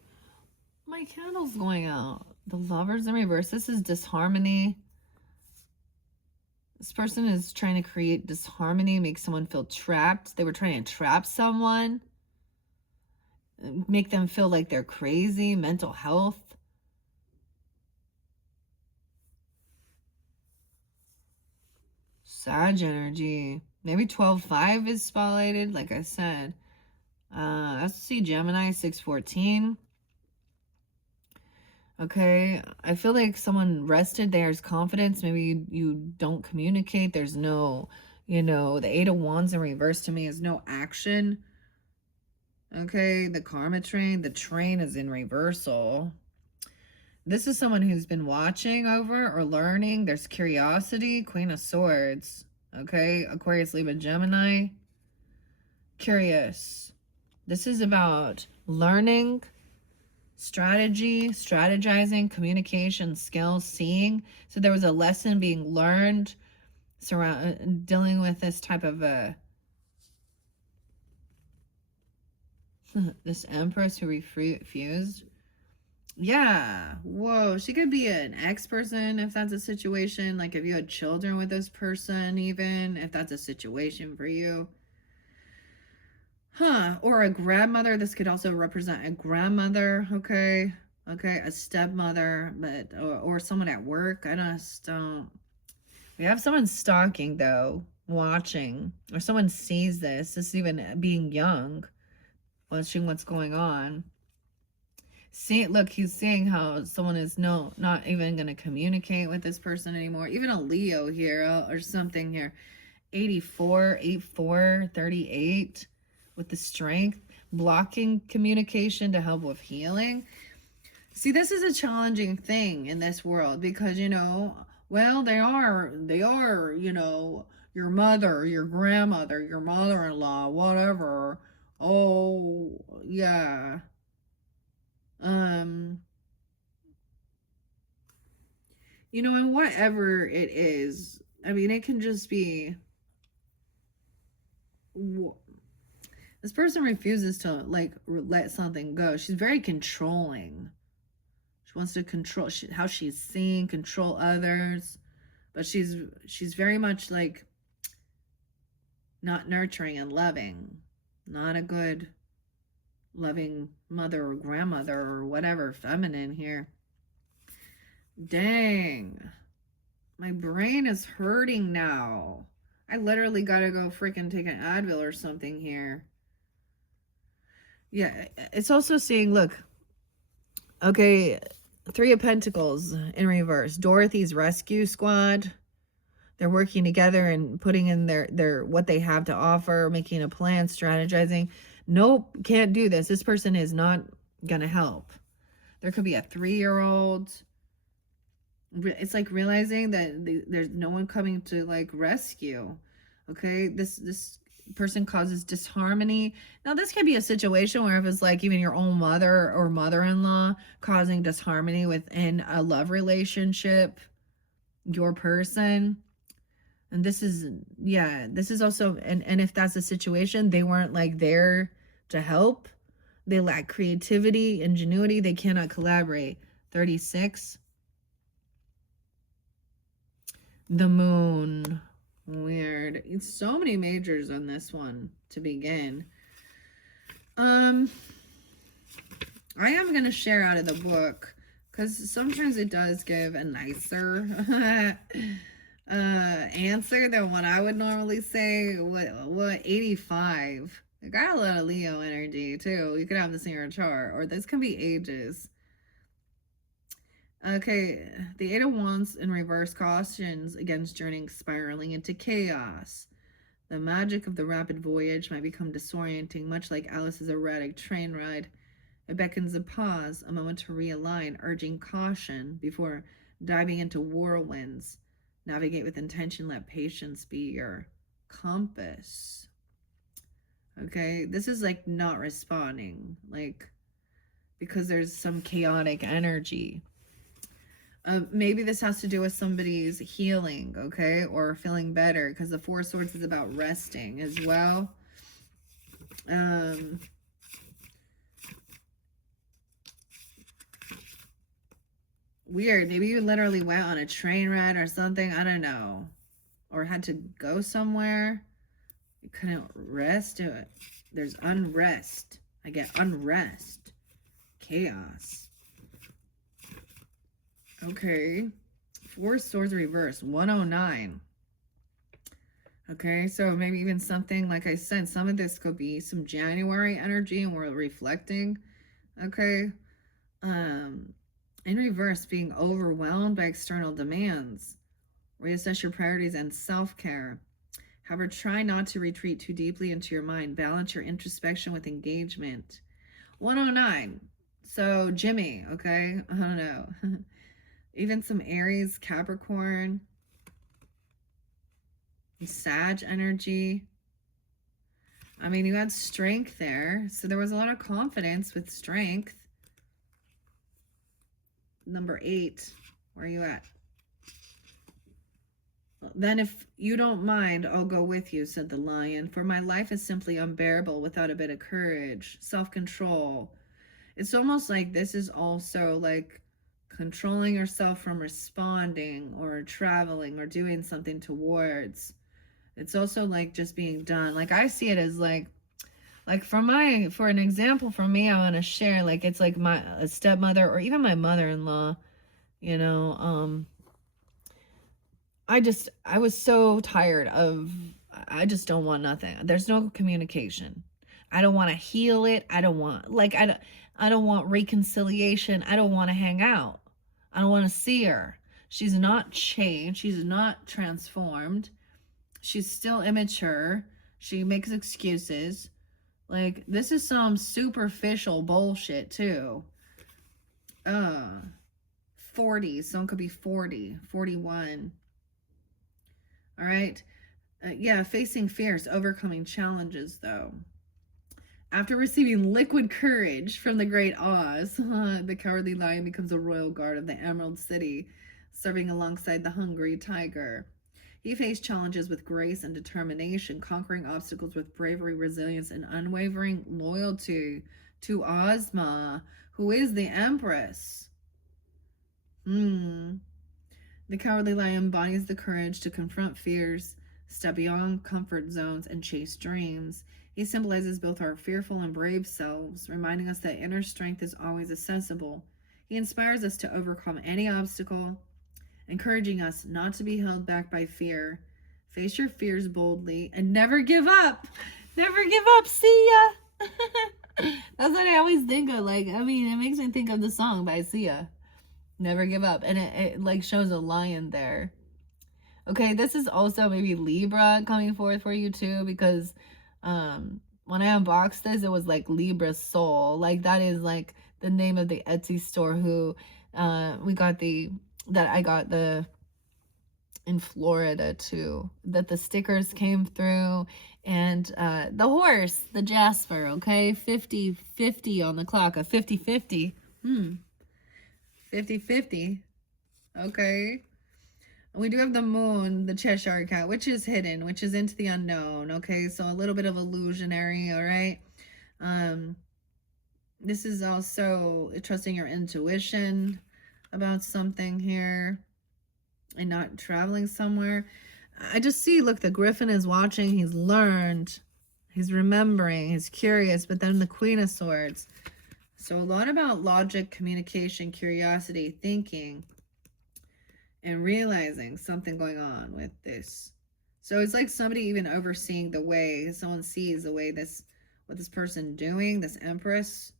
my candle's going out. The Lovers in reverse. This is disharmony. This person is trying to create disharmony, make someone feel trapped. They were trying to trap someone, make them feel like they're crazy, mental health. Sag energy. Maybe 12-5 is spotlighted, like I said. Let's see, Gemini 614. Okay, I feel like someone rested. There's confidence. Maybe you don't communicate. There's no, the Eight of Wands in reverse to me is no action. Okay, the Karma train. The train is in reversal. This is someone who's been watching over or learning. There's curiosity. Queen of Swords. Okay, Aquarius, Libra, Gemini. Curious. This is about learning, strategy, strategizing, communication skills, seeing. So there was a lesson being learned dealing with this type of this Empress who refused. Yeah, whoa, she could be an ex-person if that's a situation. Like if you had children with this person, even if that's a situation for you. Or a grandmother. This could also represent a grandmother. Okay, a stepmother, but or someone at work. I just don't. We have someone stalking though, watching, or someone sees this. This is even being young, watching what's going on. See, look, he's seeing how someone is not even going to communicate with this person anymore. Even a Leo here or something here. 84, 84, 38. With the Strength, blocking communication to help with healing. See, this is a challenging thing in this world because, well, they are, your mother, your grandmother, your mother-in-law, whatever. Oh, yeah. And whatever it is, I mean, it can just be This person refuses to like let something go. She's very controlling. She wants to control how she's seen, control others, but she's very much like not nurturing and loving. Not a good loving mother or grandmother or whatever, feminine here. Dang. My brain is hurting now. I literally gotta go freaking take an Advil or something here. Yeah, it's also saying, look, okay, Three of Pentacles in reverse. Dorothy's rescue squad. They're working together and putting in their what they have to offer, making a plan, strategizing. Nope, can't do this. This person is not gonna help. There could be a 3-year-old. It's like realizing that there's no one coming to like rescue. Okay, this person causes disharmony. Now this could be a situation where if it's like even your own mother or mother-in-law causing disharmony within a love relationship, your person. And this is, yeah, this is also, and if that's the situation, they weren't like there to help. They lack creativity, ingenuity. They cannot collaborate. 36. The moon. Weird. It's so many majors on this one to begin. I am going to share out of the book because sometimes it does give a nicer answer than what I would normally say. What 85? I got a lot of Leo energy too. You could have this in your chart, or this can be ages. Okay, the Eight of Wands in reverse cautions against journeying spiraling into chaos. The magic of the rapid voyage might become disorienting, much like Alice's erratic train ride. It beckons a pause, a moment to realign, urging caution before diving into whirlwinds. Navigate with intention, let patience be your compass. Okay, this is like not responding, like because there's some chaotic energy. Maybe this has to do with somebody's healing, okay, or feeling better, because the Four of Swords is about resting as well. Weird. Maybe you literally went on a train ride or something. I don't know. Or had to go somewhere. You couldn't rest. There's unrest. I get unrest. Chaos. Okay. Four Swords reverse. 109. Okay, so maybe even something, like I said, some of this could be some January energy and we're reflecting. Okay. In reverse, being overwhelmed by external demands. Reassess your priorities and self-care. However, try not to retreat too deeply into your mind. Balance your introspection with engagement. 109. So Jimmy, okay? I don't know. Even some Aries, Capricorn, Sag energy. I mean, you had strength there. So there was a lot of confidence with strength. Number 8. Where are you at? Then if you don't mind, I'll go with you, said the lion. For my life is simply unbearable without a bit of courage, self-control. It's almost like this is also like controlling yourself from responding or traveling or doing something towards. It's also like just being done. Like I see it as like for an example for me, I want to share, like it's like a stepmother or even my mother-in-law, you know, I was so tired of, I just don't want nothing. There's no communication. I don't want to heal it. I don't want, like, I don't want reconciliation. I don't want to hang out. I don't want to see her. She's not changed. She's not transformed. She's still immature. She makes excuses. Like, this is some superficial bullshit, too. 40. Someone could be 40, 41. All right. Yeah, facing fears, overcoming challenges, though. After receiving liquid courage from the great Oz, the cowardly lion becomes a royal guard of the Emerald City, serving alongside the hungry tiger. He faced challenges with grace and determination, conquering obstacles with bravery, resilience, and unwavering loyalty to Ozma, who is the Empress. The Cowardly Lion embodies the courage to confront fears, step beyond comfort zones, and chase dreams. He symbolizes both our fearful and brave selves, reminding us that inner strength is always accessible. He inspires us to overcome any obstacle, encouraging us not to be held back by fear. Face your fears boldly and never give up. Never give up. See ya. That's what I always think of. Like, I mean, it makes me think of the song by Sia. Never give up. And it like shows a lion there. Okay, this is also maybe Libra coming forth for you too, because when I unboxed this, it was like Libra Soul. Like that is like the name of the Etsy store who I got the in Florida too, that the stickers came through, and the horse, the Jasper, okay, 50-50 on the clock, a 50-50, 50-50, okay. We do have the moon, the Cheshire Cat, which is hidden, which is into the unknown, okay, so a little bit of illusionary, all right. This is also trusting your intuition about something here and not traveling somewhere. I just see, look, the Griffin is watching, he's learned, he's remembering, he's curious, but then the Queen of Swords. So a lot about logic, communication, curiosity, thinking, and realizing something going on with this. So it's like somebody even overseeing the way, someone sees the way what this person doing, this Empress.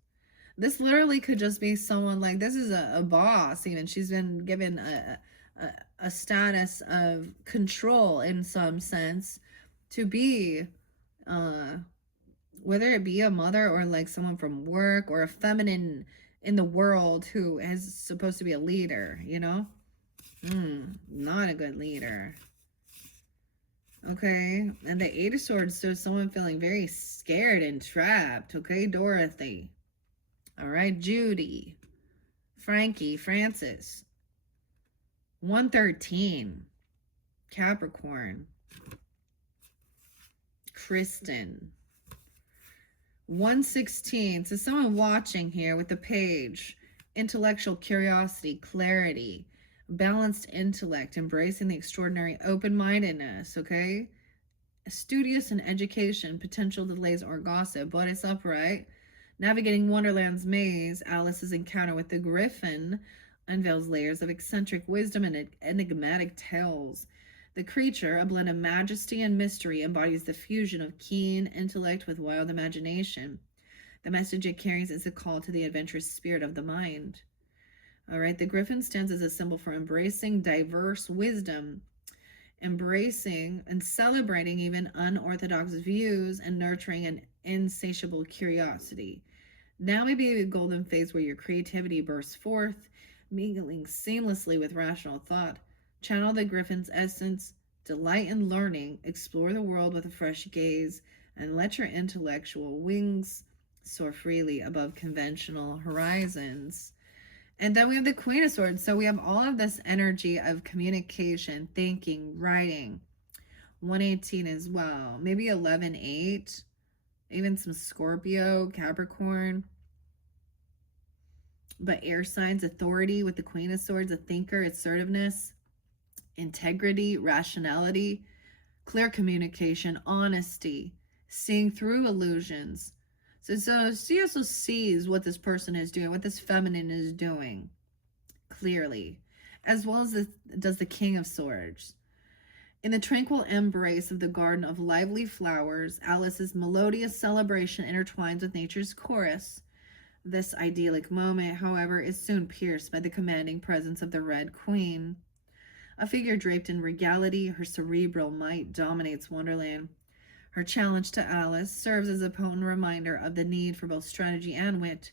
This literally could just be someone like, this is a boss even. She's been given a status of control in some sense to be, whether it be a mother or like someone from work or a feminine in the world who is supposed to be a leader, you know? Not a good leader. Okay, and the Eight of Swords, so someone feeling very scared and trapped. Okay, Dorothy. All right, Judy, Frankie, Francis. 113, Capricorn, Kristen. 116, so someone watching here with the page. Intellectual curiosity, clarity, balanced intellect, embracing the extraordinary, open-mindedness, okay? Studious in education, potential delays or gossip, but it's upright. Navigating Wonderland's maze, Alice's encounter with the Griffin unveils layers of eccentric wisdom and enigmatic tales. The creature, a blend of majesty and mystery, embodies the fusion of keen intellect with wild imagination. The message it carries is a call to the adventurous spirit of the mind. All right, the Griffin stands as a symbol for embracing diverse wisdom, embracing and celebrating even unorthodox views, and nurturing an insatiable curiosity. Now may be a golden phase where your creativity bursts forth, mingling seamlessly with rational thought. Channel the Griffin's essence, delight in learning, explore the world with a fresh gaze, and let your intellectual wings soar freely above conventional horizons. And then we have the Queen of Swords. So we have all of this energy of communication, thinking, writing. 118 as well. Maybe 11-8. Even some Scorpio, Capricorn. But air signs, authority with the Queen of Swords, a thinker, assertiveness, integrity, rationality, clear communication, honesty, seeing through illusions. So she also sees what this person is doing, what this feminine is doing clearly, as well as does the King of Swords. In the tranquil embrace of the garden of lively flowers, Alice's melodious celebration intertwines with nature's chorus. This idyllic moment, however, is soon pierced by the commanding presence of the Red Queen. A figure draped in regality, her cerebral might dominates Wonderland. Her challenge to Alice serves as a potent reminder of the need for both strategy and wit.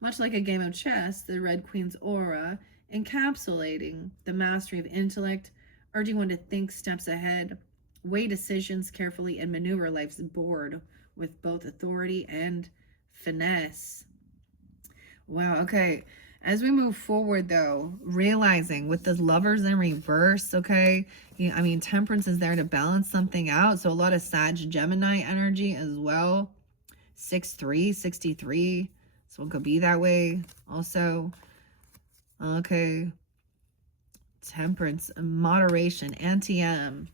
Much like a game of chess, the Red Queen's aura encapsulating the mastery of intellect, urging one to think steps ahead, weigh decisions carefully, and maneuver life's board with both authority and finesse. Wow, okay. As we move forward, though, realizing with the lovers in reverse, okay, I mean, temperance is there to balance something out. So a lot of Sag Gemini energy as well. 6'3", 63. Someone could be that way also. Okay. Temperance, moderation, anti-M.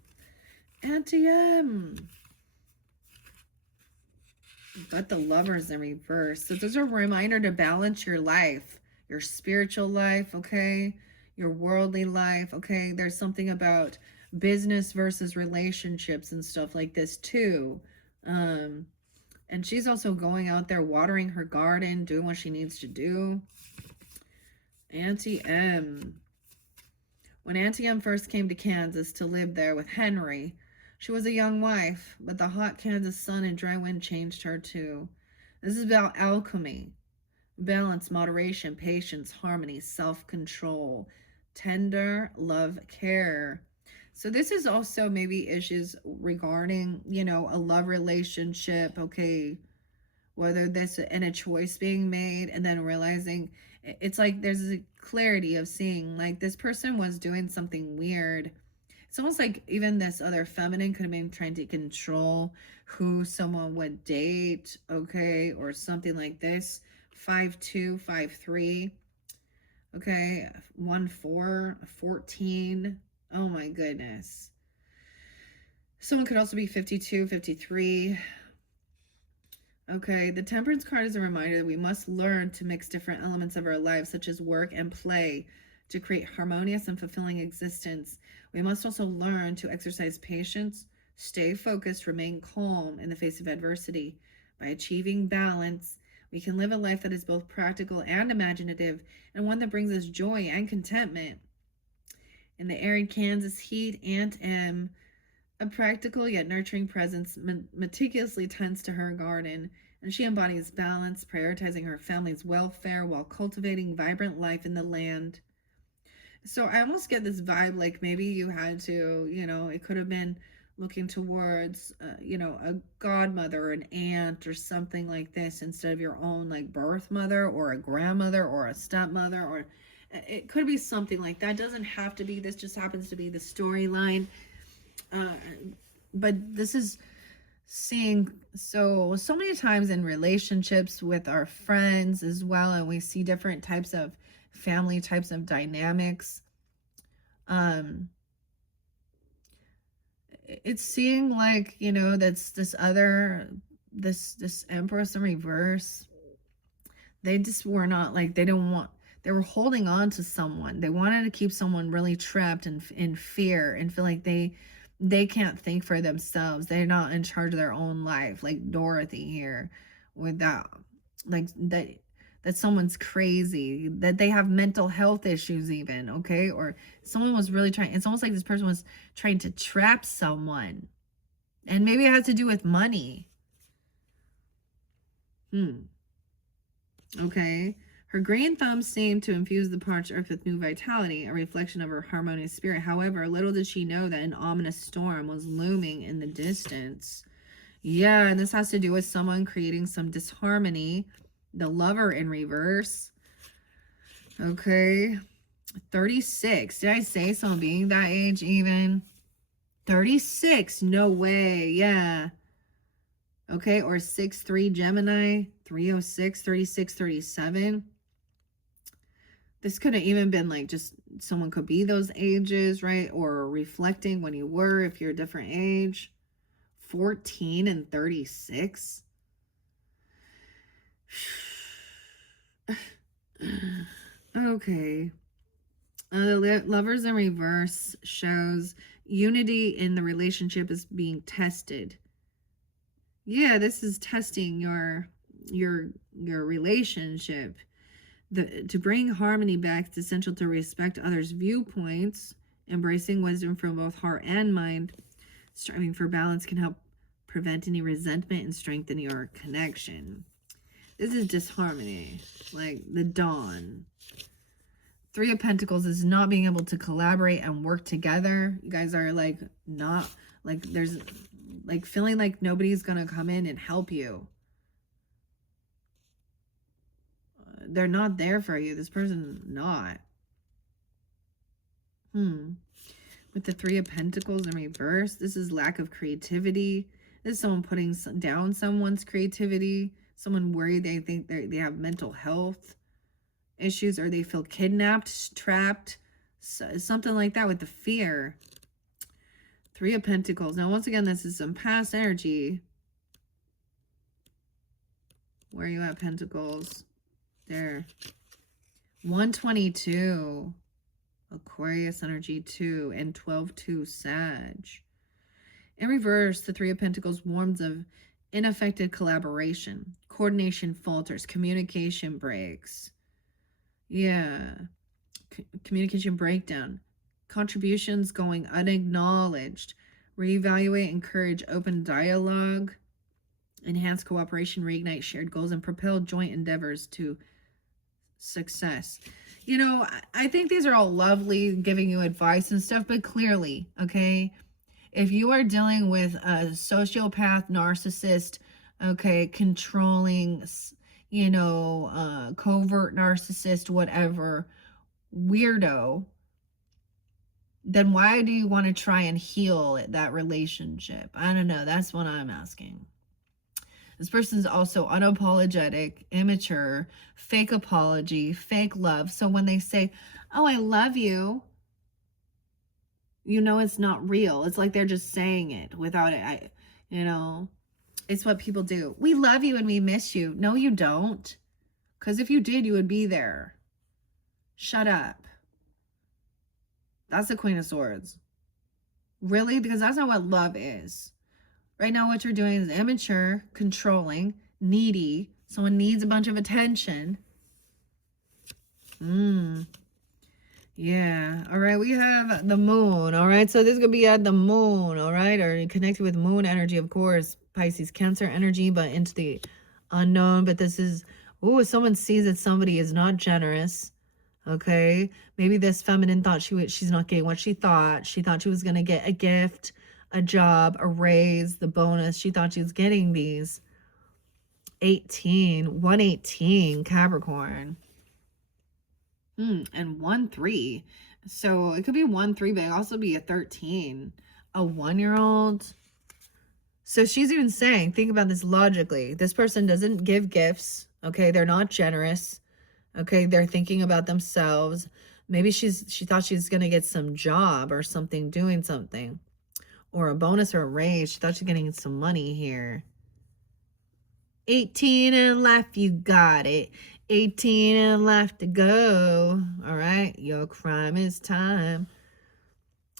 Anti-M. But the lovers in reverse. So there's a reminder to balance your life, your spiritual life, okay? Your worldly life, okay? There's something about business versus relationships and stuff like this too. And she's also going out there watering her garden, doing what she needs to do. Auntie M. When Auntie M first came to Kansas to live there with Henry, she was a young wife, but the hot Kansas sun and dry wind changed her too. This is about alchemy, balance, moderation, patience, harmony, self-control, tender love, care. So this is also maybe issues regarding, a love relationship, okay, whether this and a choice being made, and then realizing it's like there's a clarity of seeing like this person was doing something weird. It's almost like even this other feminine could have been trying to control who someone would date, okay, or something like this. 5'2", 5'3", okay, 1'4", 14. Oh my goodness. Someone could also be 52, 53. Okay, the Temperance card is a reminder that we must learn to mix different elements of our lives, such as work and play, to create harmonious and fulfilling existence. We must also learn to exercise patience, stay focused, remain calm in the face of adversity. By achieving balance, we can live a life that is both practical and imaginative, and one that brings us joy and contentment. In the arid Kansas heat, Aunt M, a practical yet nurturing presence, meticulously tends to her garden, and she embodies balance, prioritizing her family's welfare while cultivating vibrant life in the land. So I almost get this vibe like maybe you had to, it could have been looking towards, a godmother or an aunt or something like this instead of your own like birth mother or a grandmother or a stepmother, or it could be something like that. It doesn't have to be. This just happens to be the storyline. But this is seeing so many times in relationships with our friends as well, and we see different types of family types of dynamics. It's seeing like, that's this Empress in reverse. They just were not like, they were holding on to someone. They wanted to keep someone really trapped in fear and feel like they can't think for themselves. They're not in charge of their own life, like Dorothy here, with that, like that someone's crazy, that they have mental health issues even, okay? Or someone was really trying, it's almost like this person was trying to trap someone. And maybe it has to do with money. Okay. Her green thumbs seemed to infuse the parched earth with new vitality, a reflection of her harmonious spirit. However, little did she know that an ominous storm was looming in the distance. Yeah, and this has to do with someone creating some disharmony. The lover in reverse. Okay. 36. Did I say someone being that age even? 36. No way. Yeah. Okay. Or 6'3" Gemini. 306, 36, 37. This could have even been like just someone could be those ages, right? Or reflecting when you were, if you're a different age. 14 and 36. Okay. The lovers in reverse shows unity in the relationship is being tested. Yeah, this is testing your relationship. To bring harmony back, it's essential to respect others' viewpoints. Embracing wisdom from both heart and mind, striving for balance can help prevent any resentment and strengthen your connection. This is disharmony, like the dawn. 3 of Pentacles is not being able to collaborate and work together. You guys are like not, like there's like feeling like nobody's gonna come in and help you. they're not there for you. This person's not. With the Three of Pentacles in reverse, this is lack of creativity. This is someone putting down someone's creativity. Someone worried they think they have mental health issues, or they feel kidnapped, trapped, something like that with the fear. Three of Pentacles. Now, once again, this is some past energy. Where are you at, Pentacles? There. 122. Aquarius energy 2 and 12-2 Sag. In reverse, the Three of Pentacles warns of ineffective collaboration. Coordination falters. Communication breaks. Yeah. Communication breakdown. Contributions going unacknowledged. Reevaluate, encourage open dialogue. Enhance cooperation, reignite shared goals, and propel joint endeavors to success. You know, I think these are all lovely, giving you advice and stuff, but clearly, okay, if you are dealing with a sociopath, narcissist, okay, controlling, you know, covert narcissist, whatever, weirdo, then why do you want to try and heal that relationship? I don't know. That's what I'm asking. This person's also unapologetic, immature, fake apology, fake love. So when they say, oh, I love you, you know it's not real. It's like they're just saying it without it. You know, it's what people do. We love you and we miss you. No, you don't. Because if you did, you would be there. Shut up. That's the Queen of Swords. Really? Because that's not what love is. Right now, what you're doing is immature, controlling, needy. Someone needs a bunch of attention. Yeah. All right. We have the moon. All right. So this is going to be at the moon. All right. Or connected with moon energy, of course. Pisces, Cancer energy, but into the unknown. But this is, oh, someone sees that somebody is not generous. Okay. Maybe this feminine thought she's not getting what she thought. She thought she was going to get a gift, a job, a raise, the bonus. She thought she was getting these. 118 Capricorn. And 1-3. So it could be 1-3, but it could also be a 13. A 1-year-old. So she's even saying, think about this logically. This person doesn't give gifts. Okay. They're not generous. Okay. They're thinking about themselves. Maybe she thought she was going to get some job or something, doing something. Or a bonus or a raise. She thought she was getting some money here. 18 and left, you got it. 18 and left to go. All right, your crime is time.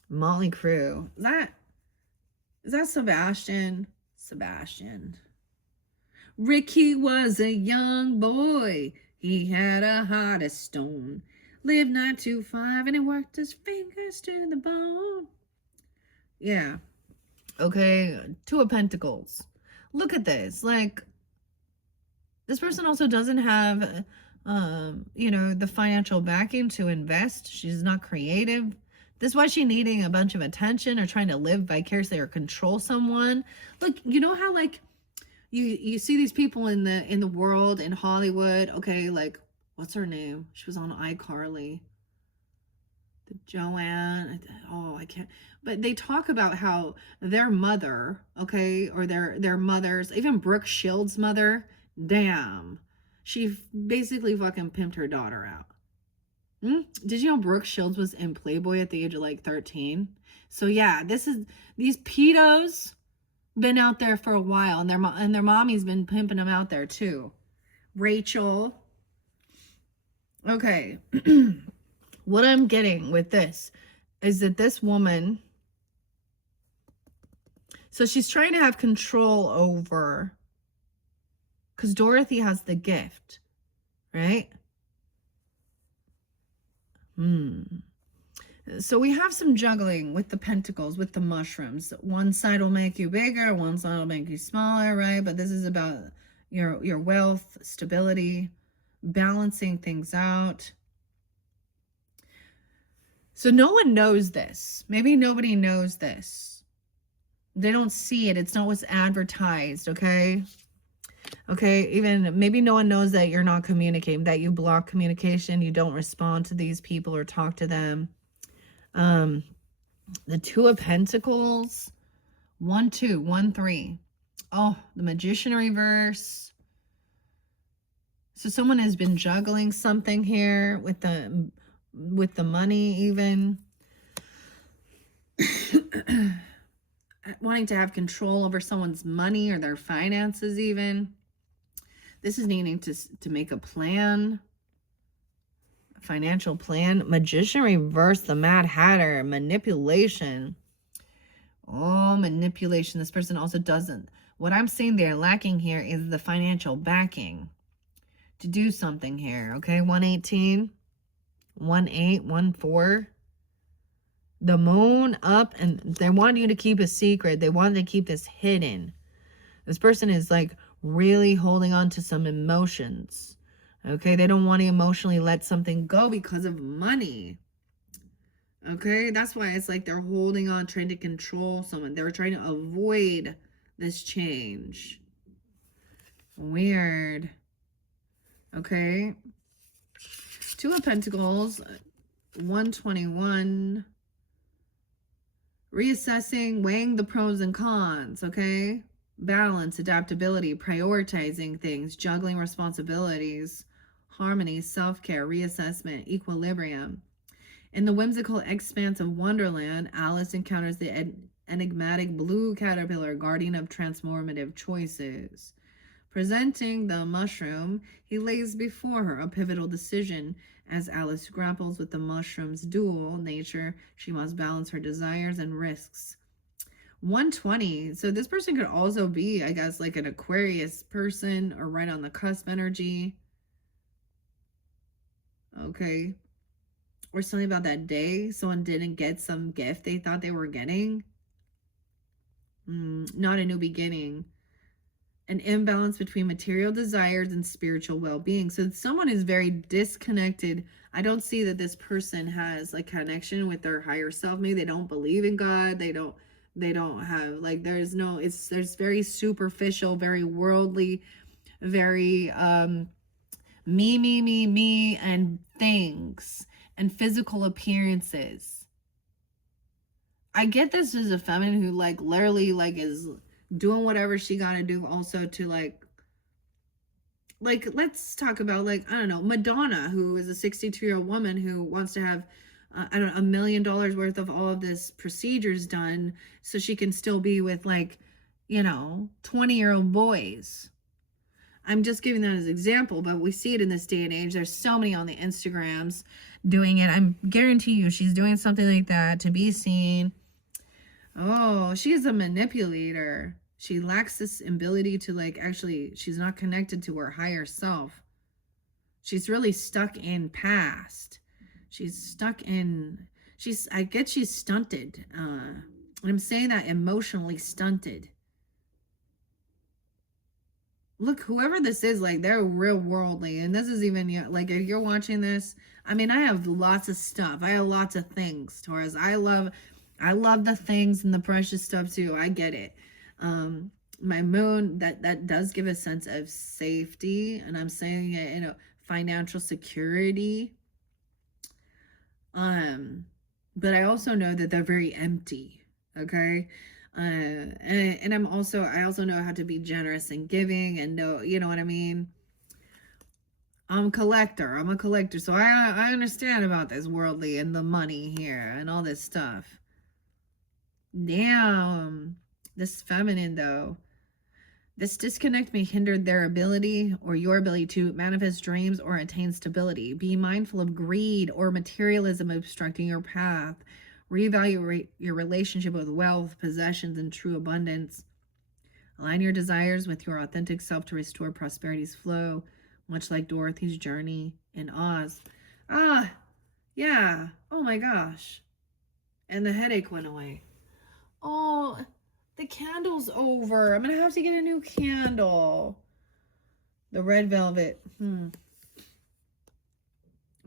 Motley Crue. Is that Sebastian? Sebastian. Ricky was a young boy. He had a heart of stone. Lived 9 to 5 and he worked his fingers to the bone. Yeah. Okay. 2 of Pentacles. Look at this. Like, this person also doesn't have, you know, the financial backing to invest. She's not creative. This is why she's needing a bunch of attention or trying to live vicariously or control someone. Look, you know how, like, you see these people in the world, in Hollywood. Okay, like, what's her name? She was on iCarly. The Joanne. Oh, I can't. But they talk about how their mother, okay, or their mothers, even Brooke Shields' mother, damn, she basically fucking pimped her daughter out. Did you know Brooke Shields was in Playboy at the age of like 13? So yeah, these pedos been out there for a while, and their mommy's been pimping them out there too. Rachel. Okay. What I'm getting with this is that this woman, so she's trying to have control over, because Dorothy has the gift, right? So we have some juggling with the pentacles, with the mushrooms. One side will make you bigger, one side will make you smaller, right? But this is about your wealth, stability, balancing things out. So no one knows this. Maybe nobody knows this. They don't see it. It's not what's advertised, okay? Okay, even maybe no one knows that you're not communicating, that you block communication, you don't respond to these people or talk to them. The Two of Pentacles, 1, 2, 1, 3. Oh, the Magician reverse. So someone has been juggling something here with the money even. Wanting to have control over someone's money or their finances even. This is needing to make a plan. A financial plan. Magician reverse, the Mad Hatter. Manipulation. Oh, manipulation. This person also doesn't. What I'm seeing they're lacking here is the financial backing to do something here. Okay, 118, 18, 14. The moon up, and they want you to keep a secret. They want to keep this hidden. This person is like really holding on to some emotions. Okay, they don't want to emotionally let something go because of money. Okay, that's why it's like they're holding on, trying to control someone. They're trying to avoid this change. Weird. Okay. Two of Pentacles, 121. Reassessing, weighing the pros and cons, okay? Balance, adaptability, prioritizing things, juggling responsibilities, harmony, self-care, reassessment, equilibrium. In the whimsical expanse of Wonderland, Alice encounters the enigmatic blue caterpillar, guardian of transformative choices. Presenting the mushroom, he lays before her a pivotal decision. As Alice grapples with the mushroom's dual nature, she must balance her desires and risks. 120. So this person could also be, I guess, like an Aquarius person or right on the cusp energy. Okay. Or something about that day. Someone didn't get some gift they thought they were getting. Not a new beginning. An imbalance between material desires and spiritual well-being. So someone is very disconnected. I don't see that this person has like connection with their higher self. Maybe they don't believe in God. They don't have like, there's very superficial, very worldly, very me and things and physical appearances. I get this as a feminine who like literally like is doing whatever she gotta do also to like let's talk about like, I don't know, Madonna, who is a 62-year-old woman who wants to have I don't know, $1 million worth of all of this procedures done so she can still be with like, 20-year-old boys. I'm just giving that as an example, but we see it in this day and age. There's so many on the Instagrams doing it. I'm guarantee you she's doing something like that to be seen. Oh, she is a manipulator. She lacks this ability to like, actually, she's not connected to her higher self. She's really stuck in past. She's stuck in, I get she's stunted. And I'm saying that emotionally stunted. Look, whoever this is, like, they're real worldly. And this is even, like, if you're watching this, I mean, I have lots of stuff. I have lots of things, Taurus. I love the things and the precious stuff too. I get it. My moon, that does give a sense of safety, and I'm saying it, financial security. But I also know that they're very empty. Okay. And I also know how to be generous and giving and know, you know what I mean? I'm a collector. So I understand about this worldly and the money here and all this stuff. Damn. This feminine though. This disconnect may hinder their ability or your ability to manifest dreams or attain stability. Be mindful of greed or materialism obstructing your path. Reevaluate your relationship with wealth, possessions, and true abundance. Align your desires with your authentic self to restore prosperity's flow, much like Dorothy's journey in Oz. Ah, yeah. Oh my gosh. And the headache went away. Oh, the candle's over. I'm going to have to get a new candle. The red velvet.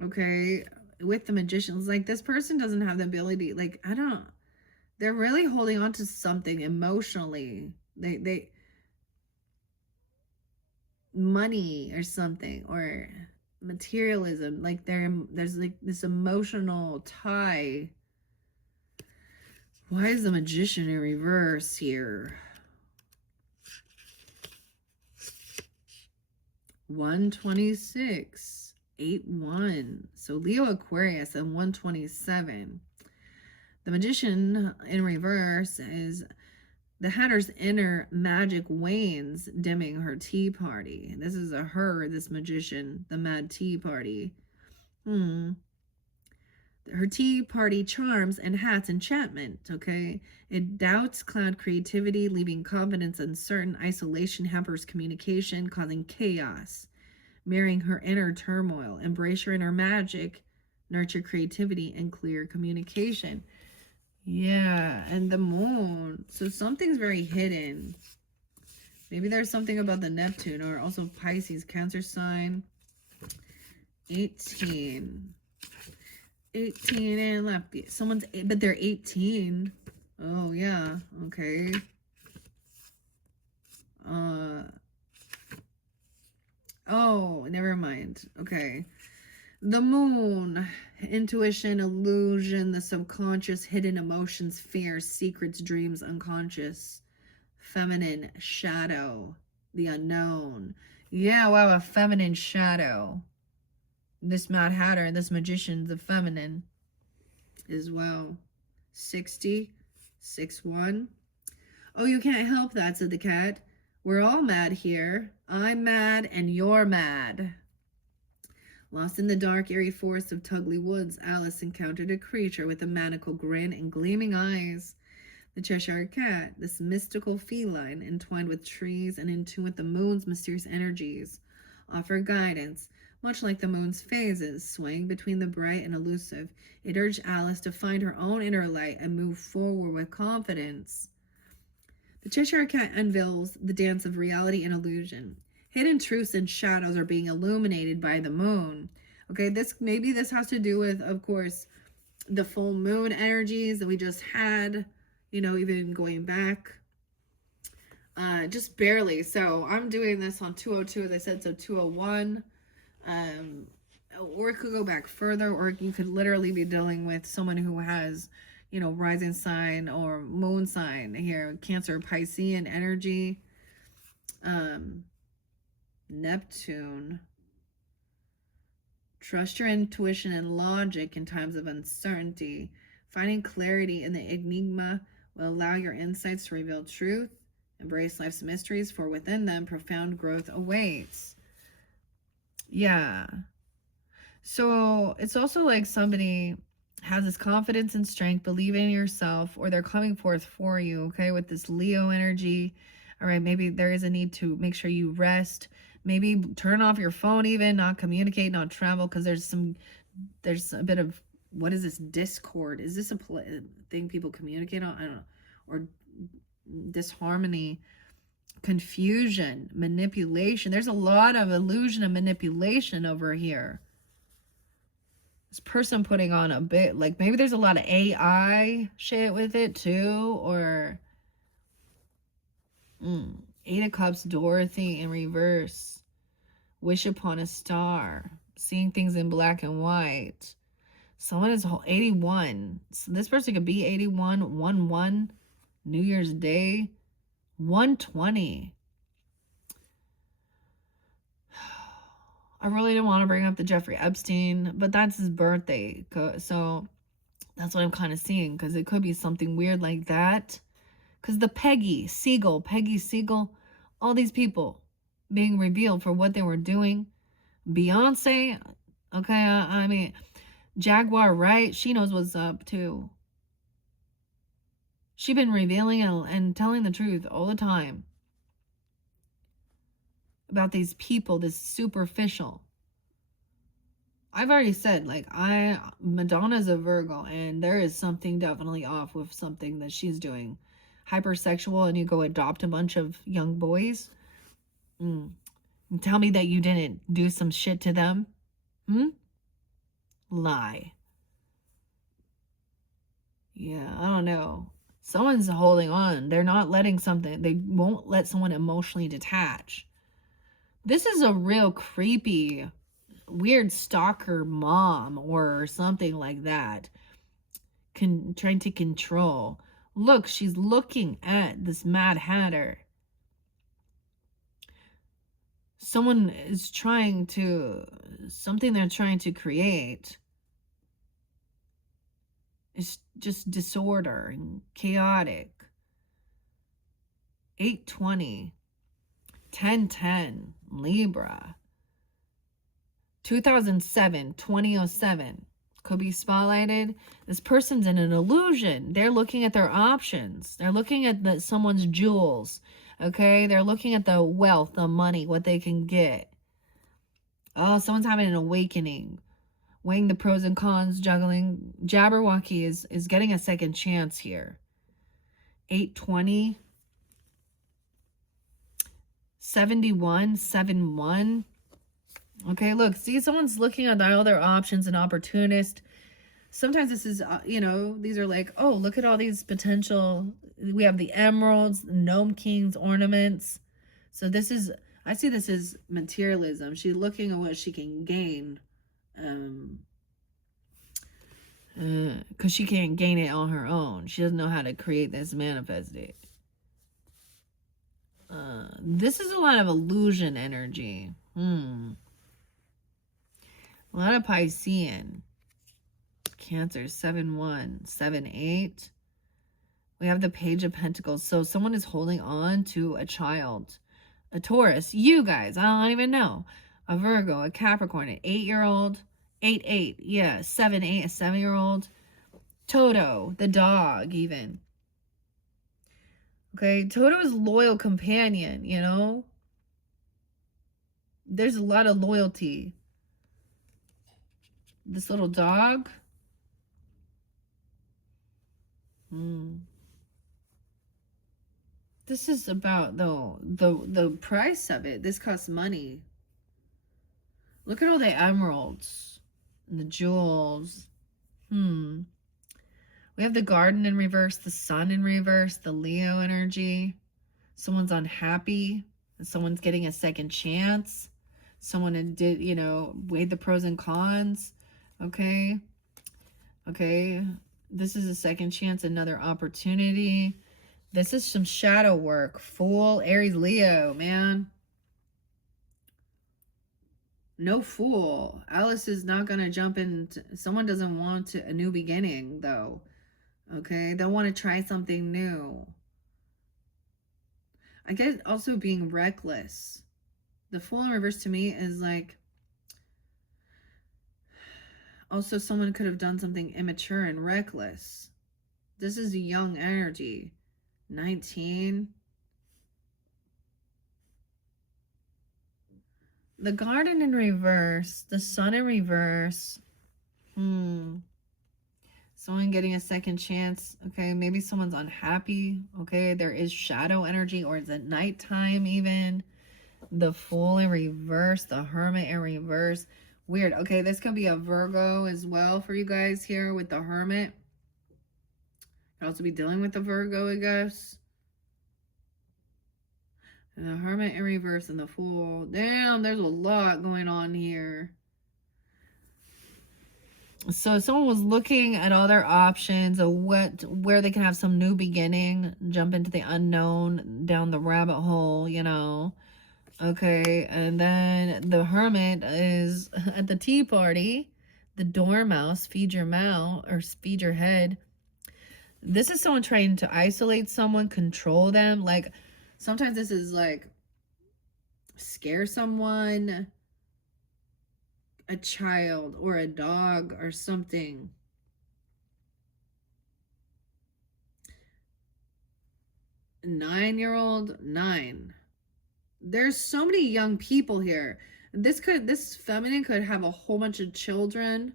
Okay. With the magicians, like, this person doesn't have the ability, like, they're really holding on to something emotionally. They money or something, or materialism. Like there's like this emotional tie. Why is the Magician in reverse here? 126, 8-1. So Leo Aquarius and 127. The Magician in reverse is the Hatter's inner magic wanes, dimming her tea party. This is a her, this magician, the mad tea party. Her tea party charms and hats enchantment, okay? It doubts cloud creativity, leaving confidence uncertain. Isolation hampers communication, causing chaos. Mirroring her inner turmoil. Embrace your inner magic, nurture creativity, and clear communication. Yeah, and the moon. So something's very hidden. Maybe there's something about the Neptune, or also Pisces, Cancer sign. 18. 18 and left. Someone's, but they're 18. Oh, yeah. Okay. Oh, never mind. Okay. The moon, intuition, illusion, the subconscious, hidden emotions, fears, secrets, dreams, unconscious, feminine, shadow, the unknown. Yeah, wow, a feminine shadow. This Mad Hatter, this magician, the feminine as well. 60, 6-1. Oh, you can't help that, said the cat. We're all mad here. I'm mad and you're mad. Lost in the dark, airy forest of Tugley Woods, Alice encountered a creature with a maniacal grin and gleaming eyes. The Cheshire Cat, this mystical feline entwined with trees and in tune with the moon's mysterious energies, offered guidance. Much like the moon's phases, swaying between the bright and elusive, it urged Alice to find her own inner light and move forward with confidence. The Cheshire Cat unveils the dance of reality and illusion. Hidden truths and shadows are being illuminated by the moon. Okay, maybe this has to do with, of course, the full moon energies that we just had, you know, even going back. Just barely. So I'm doing this on 202, as I said, so 201. Or it could go back further, or you could literally be dealing with someone who has, you know, rising sign or moon sign here, Cancer, Piscean energy. Neptune. Trust your intuition and logic in times of uncertainty. Finding clarity in the enigma will allow your insights to reveal truth. Embrace life's mysteries, for within them profound growth awaits. Yeah. So it's also like somebody has this confidence and strength, believe in yourself, or they're coming forth for you, okay, with this Leo energy. All right, maybe there is a need to make sure you rest. Maybe turn off your phone, even not communicate, not travel, because there's a bit of, what is this, discord? Is this a thing people communicate on? I don't know. Or disharmony, confusion, manipulation. There's a lot of illusion and manipulation over here. This person putting on a bit, like maybe there's a lot of AI shit with it too, or Eight of Cups, Dorothy in reverse. Wish upon a star. Seeing things in black and white. Someone is 81. So this person could be 81. 1-1. New Year's Day. 120. I really didn't want to bring up the Jeffrey Epstein, but that's his birthday. So that's what I'm kind of seeing, because it could be something weird like that. Because the Peggy Siegel, all these people being revealed for what they were doing. Beyonce, okay, I mean, Jaguar, right? She knows what's up too. She's been revealing and telling the truth all the time about these people, this superficial. I've already said, like, Madonna's a Virgo, and there is something definitely off with something that she's doing. Hypersexual, and you go adopt a bunch of young boys. Tell me that you didn't do some shit to them. Lie. Yeah, I don't know. Someone's holding on. They're not letting something, they won't let someone emotionally detach. This is a real creepy, weird stalker mom or something like that. Trying to control. Look, she's looking at this Mad Hatter. Someone is trying to, something they're trying to create. It's just disorder and chaotic. 820, 1010, Libra. 2007, 2007. Could be spotlighted. This person's in an illusion. They're looking at their options. They're looking at someone's jewels. Okay? They're looking at the wealth, the money, what they can get. Oh, someone's having an awakening. Weighing the pros and cons, juggling. Jabberwocky is getting a second chance here. 820. 71, 71. Okay, look, see, someone's looking at all their options, an opportunist. Sometimes this is, you know, these are like, oh, look at all these potential. We have the emeralds, the gnome king's ornaments. So this is, I see this as materialism. She's looking at what she can gain. Because she can't gain it on her own. She doesn't know how to create this, manifest it. This is a lot of illusion energy. A lot of Piscean. Cancer, 7-1, 7-8. We have the Page of Pentacles. So someone is holding on to a child. A Taurus. You guys, I don't even know. A Virgo, a Capricorn, an 8-year-old. 8-8, yeah, 7-8, a 7-year-old. Toto, the dog, even. Okay, Toto is loyal companion, you know? There's a lot of loyalty. This little dog. This is about, though, the price of it. This costs money. Look at all the emeralds and the jewels. We have the Garden in reverse, the Sun in reverse, the Leo energy. Someone's unhappy. Someone's getting a second chance. Someone did, you know, weighed the pros and cons. Okay. Okay. This is a second chance, another opportunity. This is some shadow work. Fool, Aries, Leo, man. No fool. Alice is not going to jump into... Someone doesn't want a new beginning, though. Okay? They want to try something new. I get also being reckless. The Fool in reverse to me is like... Also, someone could have done something immature and reckless. This is a young energy. 19. The Garden in reverse. The Sun in reverse. Someone getting a second chance. Okay, maybe someone's unhappy. Okay, there is shadow energy, or it's at nighttime even. The Fool in reverse. The Hermit in reverse. Weird. Okay, this could be a Virgo as well for you guys here with the Hermit. Could also be dealing with the Virgo, I guess. And the Hermit in reverse and the Fool. Damn, there's a lot going on here. So someone was looking at all their options of where they can have some new beginning, jump into the unknown, down the rabbit hole, you know. Okay, and then the Hermit is at the tea party. The Dormouse, feed your mouth or feed your head. This is someone trying to isolate someone, control them. Like, sometimes this is like scare someone, a child or a dog or something. A 9-year-old, 9. There's so many young people here. This feminine could have a whole bunch of children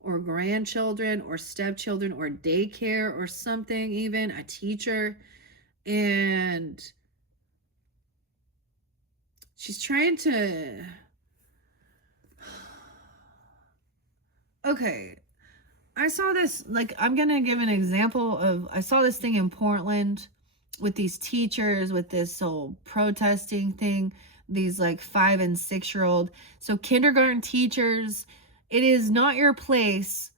or grandchildren or stepchildren or daycare or something, even a teacher. And she's trying to... Okay. I saw this, like, I'm going to give an example of, I saw this thing in Portland with these teachers, with this whole protesting thing. these like 5 and 6-year-old. So kindergarten teachers, it is not your place,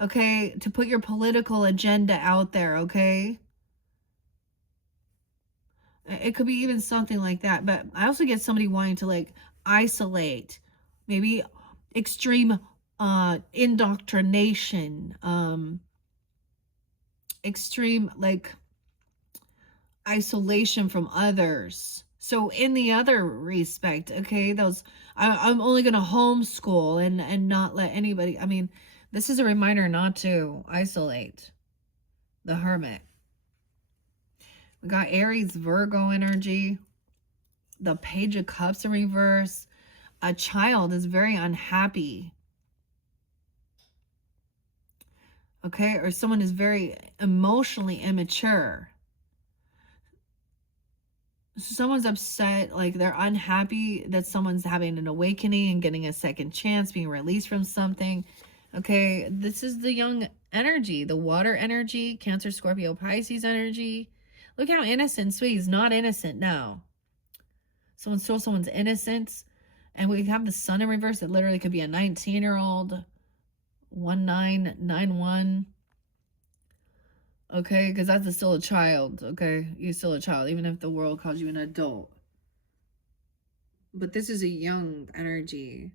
okay, to put your political agenda out there, okay? It could be even something like that. But I also get somebody wanting to like isolate, maybe extreme indoctrination, extreme like isolation from others. So in the other respect, okay, I'm only gonna homeschool and not let anybody. I mean, this is a reminder not to isolate. The Hermit. We got Aries, Virgo energy. The Page of Cups in reverse. A child is very unhappy. Okay, or someone is very emotionally immature. Someone's upset, like they're unhappy that someone's having an awakening and getting a second chance, being released from something. Okay, this is the young energy, the water energy, Cancer, Scorpio, Pisces energy. Look how innocent, sweet. He's not innocent now. Someone stole someone's innocence. And we have the sun in reverse. It literally could be a 19-year-old, 1991. Okay, because that's still a child. Okay, you're still a child, even if the world calls you an adult. But this is a young energy.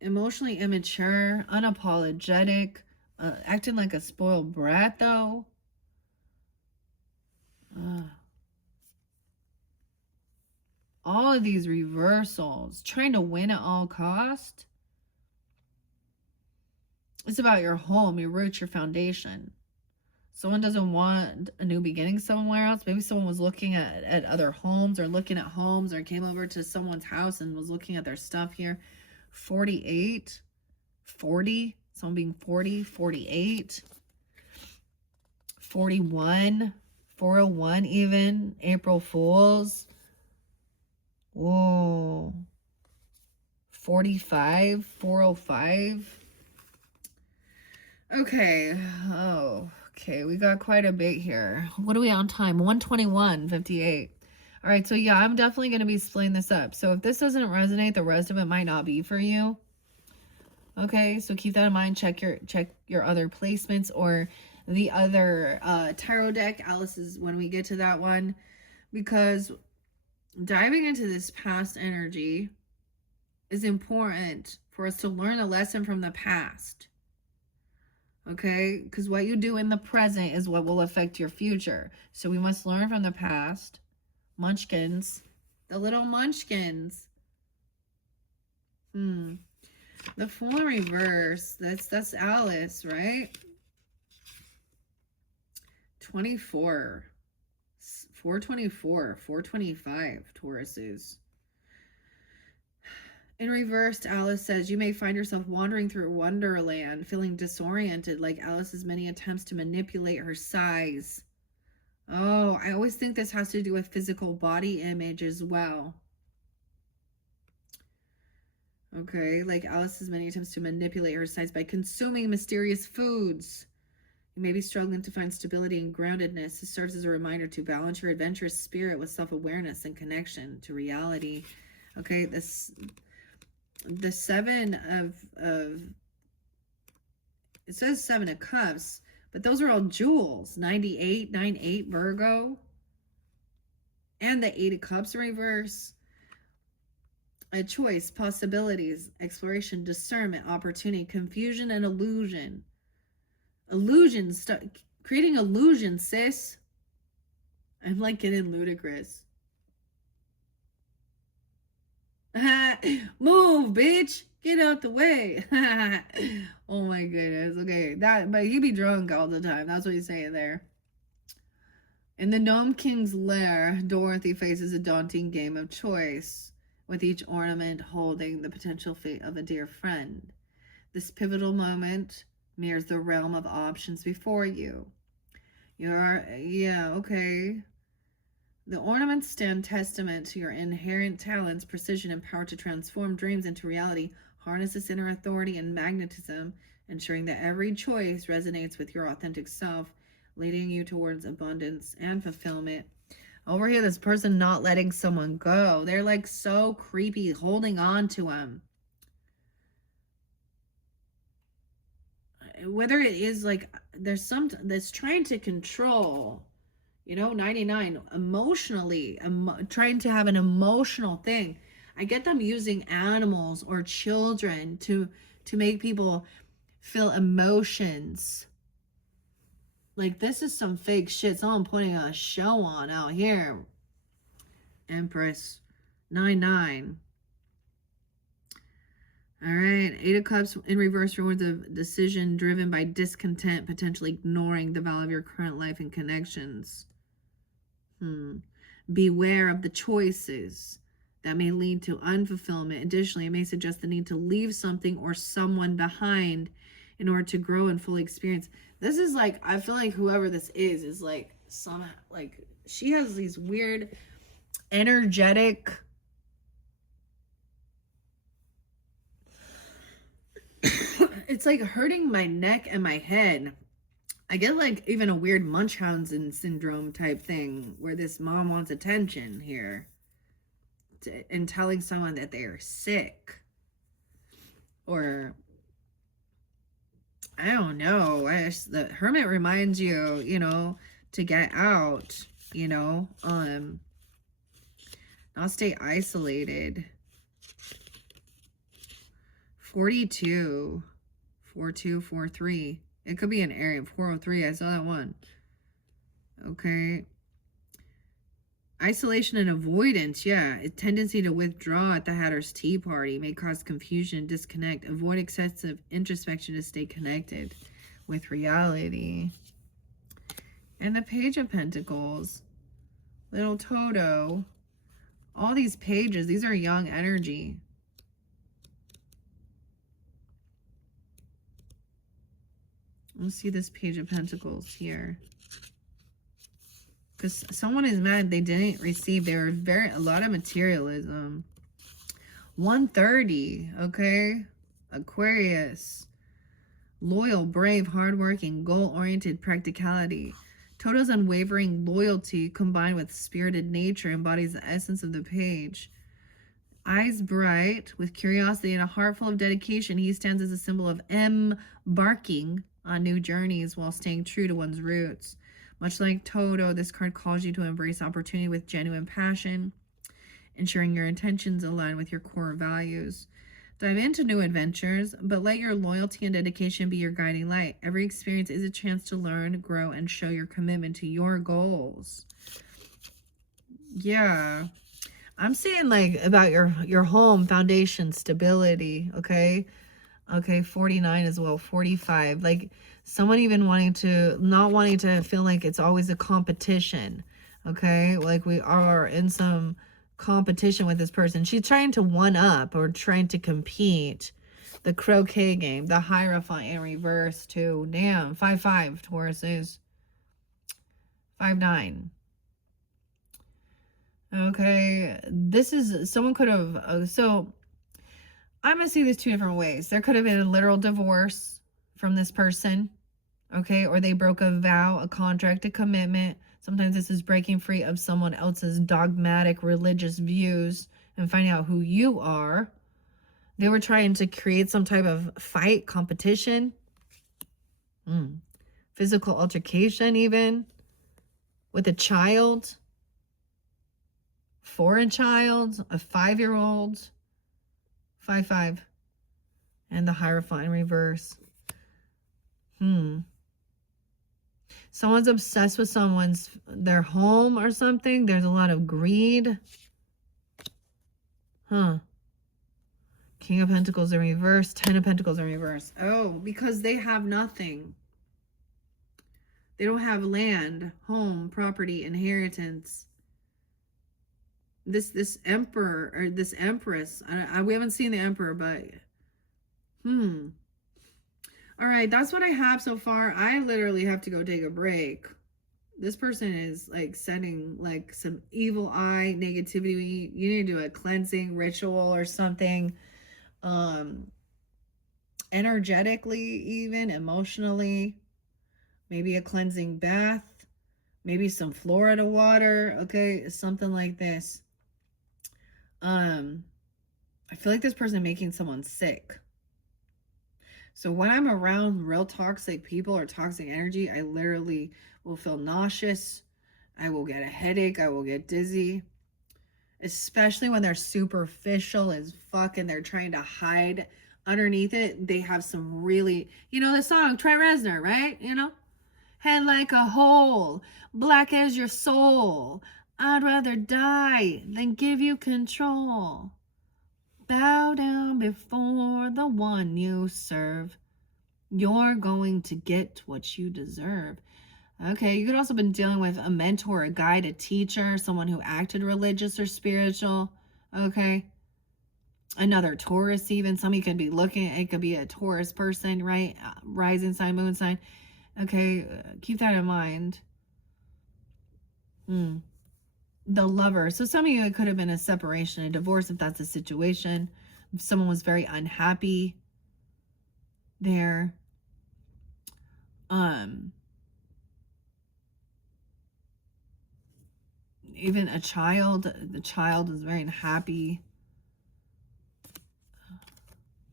Emotionally immature, unapologetic, acting like a spoiled brat, though. All of these reversals, trying to win at all cost. It's about your home, your roots, your foundation. Someone doesn't want a new beginning somewhere else. Maybe someone was looking at other homes or looking at homes or came over to someone's house and was looking at their stuff here. 48, 40, someone being 40, 48, 41, 401 even, April Fools. Whoa. 45, 405. Okay. Oh, okay. We got quite a bit here. What are we on time? 121:58. All right. So yeah, I'm definitely going to be splitting this up. So if this doesn't resonate, the rest of it might not be for you. Okay. So keep that in mind. Check your other placements or the other tarot deck. Alice's when we get to that one, because diving into this past energy is important for us to learn a lesson from the past. Okay, because what you do in the present is what will affect your future. So we must learn from the past. Munchkins, the little munchkins. The Fool in reverse. That's Alice, right? 24, 424, 425 Tauruses. In reverse, Alice says, you may find yourself wandering through Wonderland, feeling disoriented, like Alice's many attempts to manipulate her size. Oh, I always think this has to do with physical body image as well. Okay, like Alice's many attempts to manipulate her size by consuming mysterious foods. You may be struggling to find stability and groundedness. This serves as a reminder to balance your adventurous spirit with self-awareness and connection to reality. Okay, the seven of it says 7 of Cups, but those are all jewels. 98, 98 Virgo, and the 8 of Cups in reverse. A choice, possibilities, exploration, discernment, opportunity, confusion, and illusion. Illusions, creating illusion, sis. I'm like getting ludicrous. Move, bitch. Get out the way. Oh my goodness. Okay, but he be drunk all the time. That's what he's saying there. In the Gnome King's lair, Dorothy faces a daunting game of choice, with each ornament holding the potential fate of a dear friend. This pivotal moment mirrors the realm of options before you. Okay. The ornaments stand testament to your inherent talents, precision, and power to transform dreams into reality. Harness this inner authority and magnetism, ensuring that every choice resonates with your authentic self, leading you towards abundance and fulfillment. Over here, this person not letting someone go. They're like so creepy, holding on to him. Whether it is like there's some that's trying to control, 99 emotionally, trying to have an emotional thing. I get them using animals or children to make people feel emotions. Like, this is some fake shit. Someone putting a show on out here. Empress 9-9. All right, 8 of Cups in reverse rewards a decision driven by discontent, potentially ignoring the value of your current life and connections. Beware of the choices that may lead to unfulfillment. Additionally, it may suggest the need to leave something or someone behind in order to grow and fully experience. This is like, I feel like whoever this is like some, like, she has these weird energetic it's like hurting my neck and my head. I get like even a weird Munchausen syndrome type thing where this mom wants attention here and telling someone that they are sick, or I don't know. The Hermit reminds you, to get out, not stay isolated. 42, 42, 43. It could be an area. 403. I saw that one. Okay. Isolation and avoidance. Yeah. A tendency to withdraw at the Hatter's Tea Party may cause confusion and disconnect. Avoid excessive introspection to stay connected with reality. And the Page of Pentacles. Little Toto. All these pages. These are young energy. Let's see this Page of Pentacles here. Because someone is mad they didn't receive. There were a lot of materialism. 130, okay? Aquarius. Loyal, brave, hardworking, goal-oriented practicality. Toto's unwavering loyalty combined with spirited nature embodies the essence of the page. Eyes bright, with curiosity and a heart full of dedication, he stands as a symbol of embarking on new journeys while staying true to one's roots. Much like Toto, this card calls you to embrace opportunity with genuine passion, ensuring your intentions align with your core values. Dive into new adventures, but let your loyalty and dedication be your guiding light. Every experience is a chance to learn, grow, and show your commitment to your goals. Yeah. I'm saying like about your home foundation stability, okay? Okay, 49 as well, 45. Like someone even not wanting to feel like it's always a competition, okay? Like we are in some competition with this person. She's trying to one up or trying to compete. The croquet game, the Hierophant in reverse too. Damn, 5-5 Taurus is 5-9. Okay, this is, someone could have, so I'm going to see this two different ways. There could have been a literal divorce from this person, okay? Or they broke a vow, a contract, a commitment. Sometimes this is breaking free of someone else's dogmatic religious views and finding out who you are. They were trying to create some type of fight, competition, physical altercation even, with a child, foreign child, a 5-year-old. 5-5. And the Hierophant in reverse. Someone's obsessed with their home or something. There's a lot of greed. King of Pentacles in reverse. 10 of Pentacles in reverse. Oh, because they have nothing. They don't have land, home, property, inheritance. This emperor or this empress, we haven't seen the emperor, but all right, that's what I have so far. I literally have to go take a break. This person is like sending like some evil eye negativity. You need to do a cleansing ritual or something, energetically, even emotionally, maybe a cleansing bath maybe some Florida water, okay, something like this. I feel like this person making someone sick. So when I'm around real toxic people or toxic energy, I literally will feel nauseous. I will get a headache. I will get dizzy. Especially when they're superficial as fuck and they're trying to hide underneath it. They have some really, you know, the song Trent Reznor, right? You know, head like a hole, black as your soul. I'd rather die than give you control. Bow down before the one you serve. You're going to get what you deserve. Okay, you could also been dealing with a mentor, a guide, a teacher, someone who acted religious or spiritual. Okay, another Taurus, even some of you could be looking. It could be a Taurus person, right? Rising sign, moon sign. Okay, keep that in mind. The lover. So some of you, it could have been a separation, a divorce, if that's a situation. If someone was very unhappy there. Even a child, the child is very unhappy.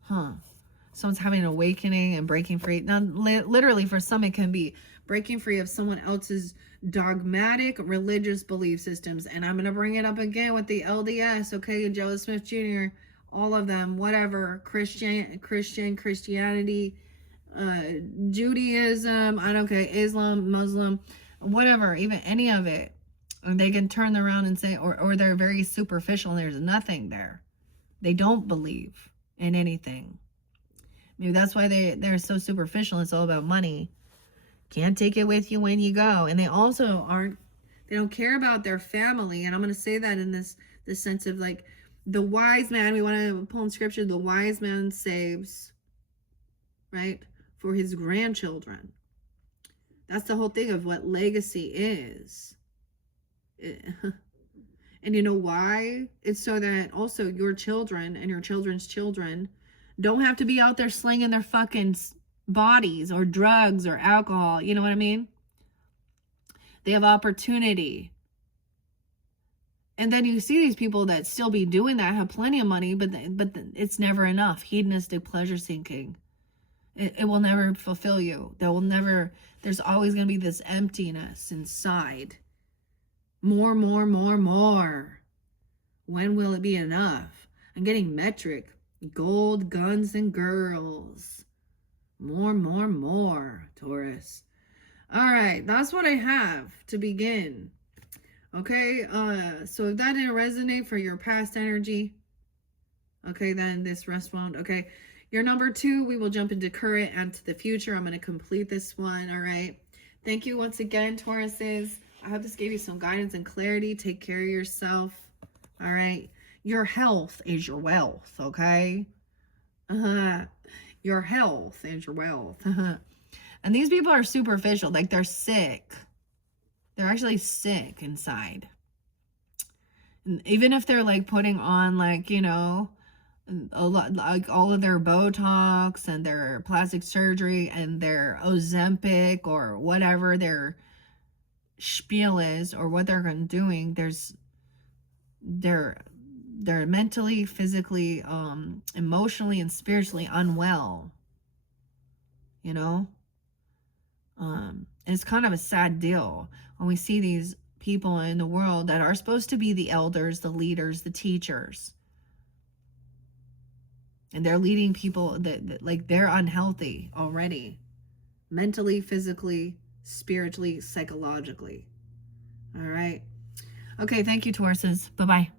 Someone's having an awakening and breaking free. Now, literally for some, it can be breaking free of someone else's dogmatic religious belief systems. And I'm going to bring it up again with the LDS, okay? Joseph Smith Jr., all of them, whatever, Christianity, Judaism, I don't care, Islam, Muslim, whatever, even any of it. They can turn around and say, or they're very superficial and there's nothing there. They don't believe in anything. Maybe that's why they're so superficial. It's all about money. Can't take it with you when you go. And they also they don't care about their family. And I'm going to say that in this sense of like the wise man, we want to pull in scripture, the wise man saves, right, for his grandchildren. That's the whole thing of what legacy is. And you know why? It's so that also your children and your children's children don't have to be out there slinging their fucking bodies or drugs or alcohol. You know what I mean? They have opportunity. And then you see these people that still be doing that, have plenty of money, but it's never enough. Hedonistic pleasure seeking. It will never fulfill you. There's always going to be this emptiness inside. More. When will it be enough? I'm getting metric. Gold, guns, and girls. More, Taurus. All right, that's what I have to begin. Okay, so if that didn't resonate for your past energy, okay, then this rest wound. Okay, your number 2, we will jump into current and to the future. I'm going to complete this one. All right. Thank you once again, Tauruses. I hope this gave you some guidance and clarity. Take care of yourself. All right. Your health is your wealth, okay? Your health is your wealth. And these people are superficial. Like, they're sick. They're actually sick inside. And even if they're, like, putting on, like, you know, a lot, like all of their Botox and their plastic surgery and their Ozempic or whatever their spiel is or what they're doing, they're mentally, physically, emotionally, and spiritually unwell. You know, and it's kind of a sad deal when we see these people in the world that are supposed to be the elders, the leaders, the teachers, and they're leading people that like they're unhealthy already, mentally, physically, spiritually, psychologically. All right. Okay, thank you, Tauruses. Bye-bye.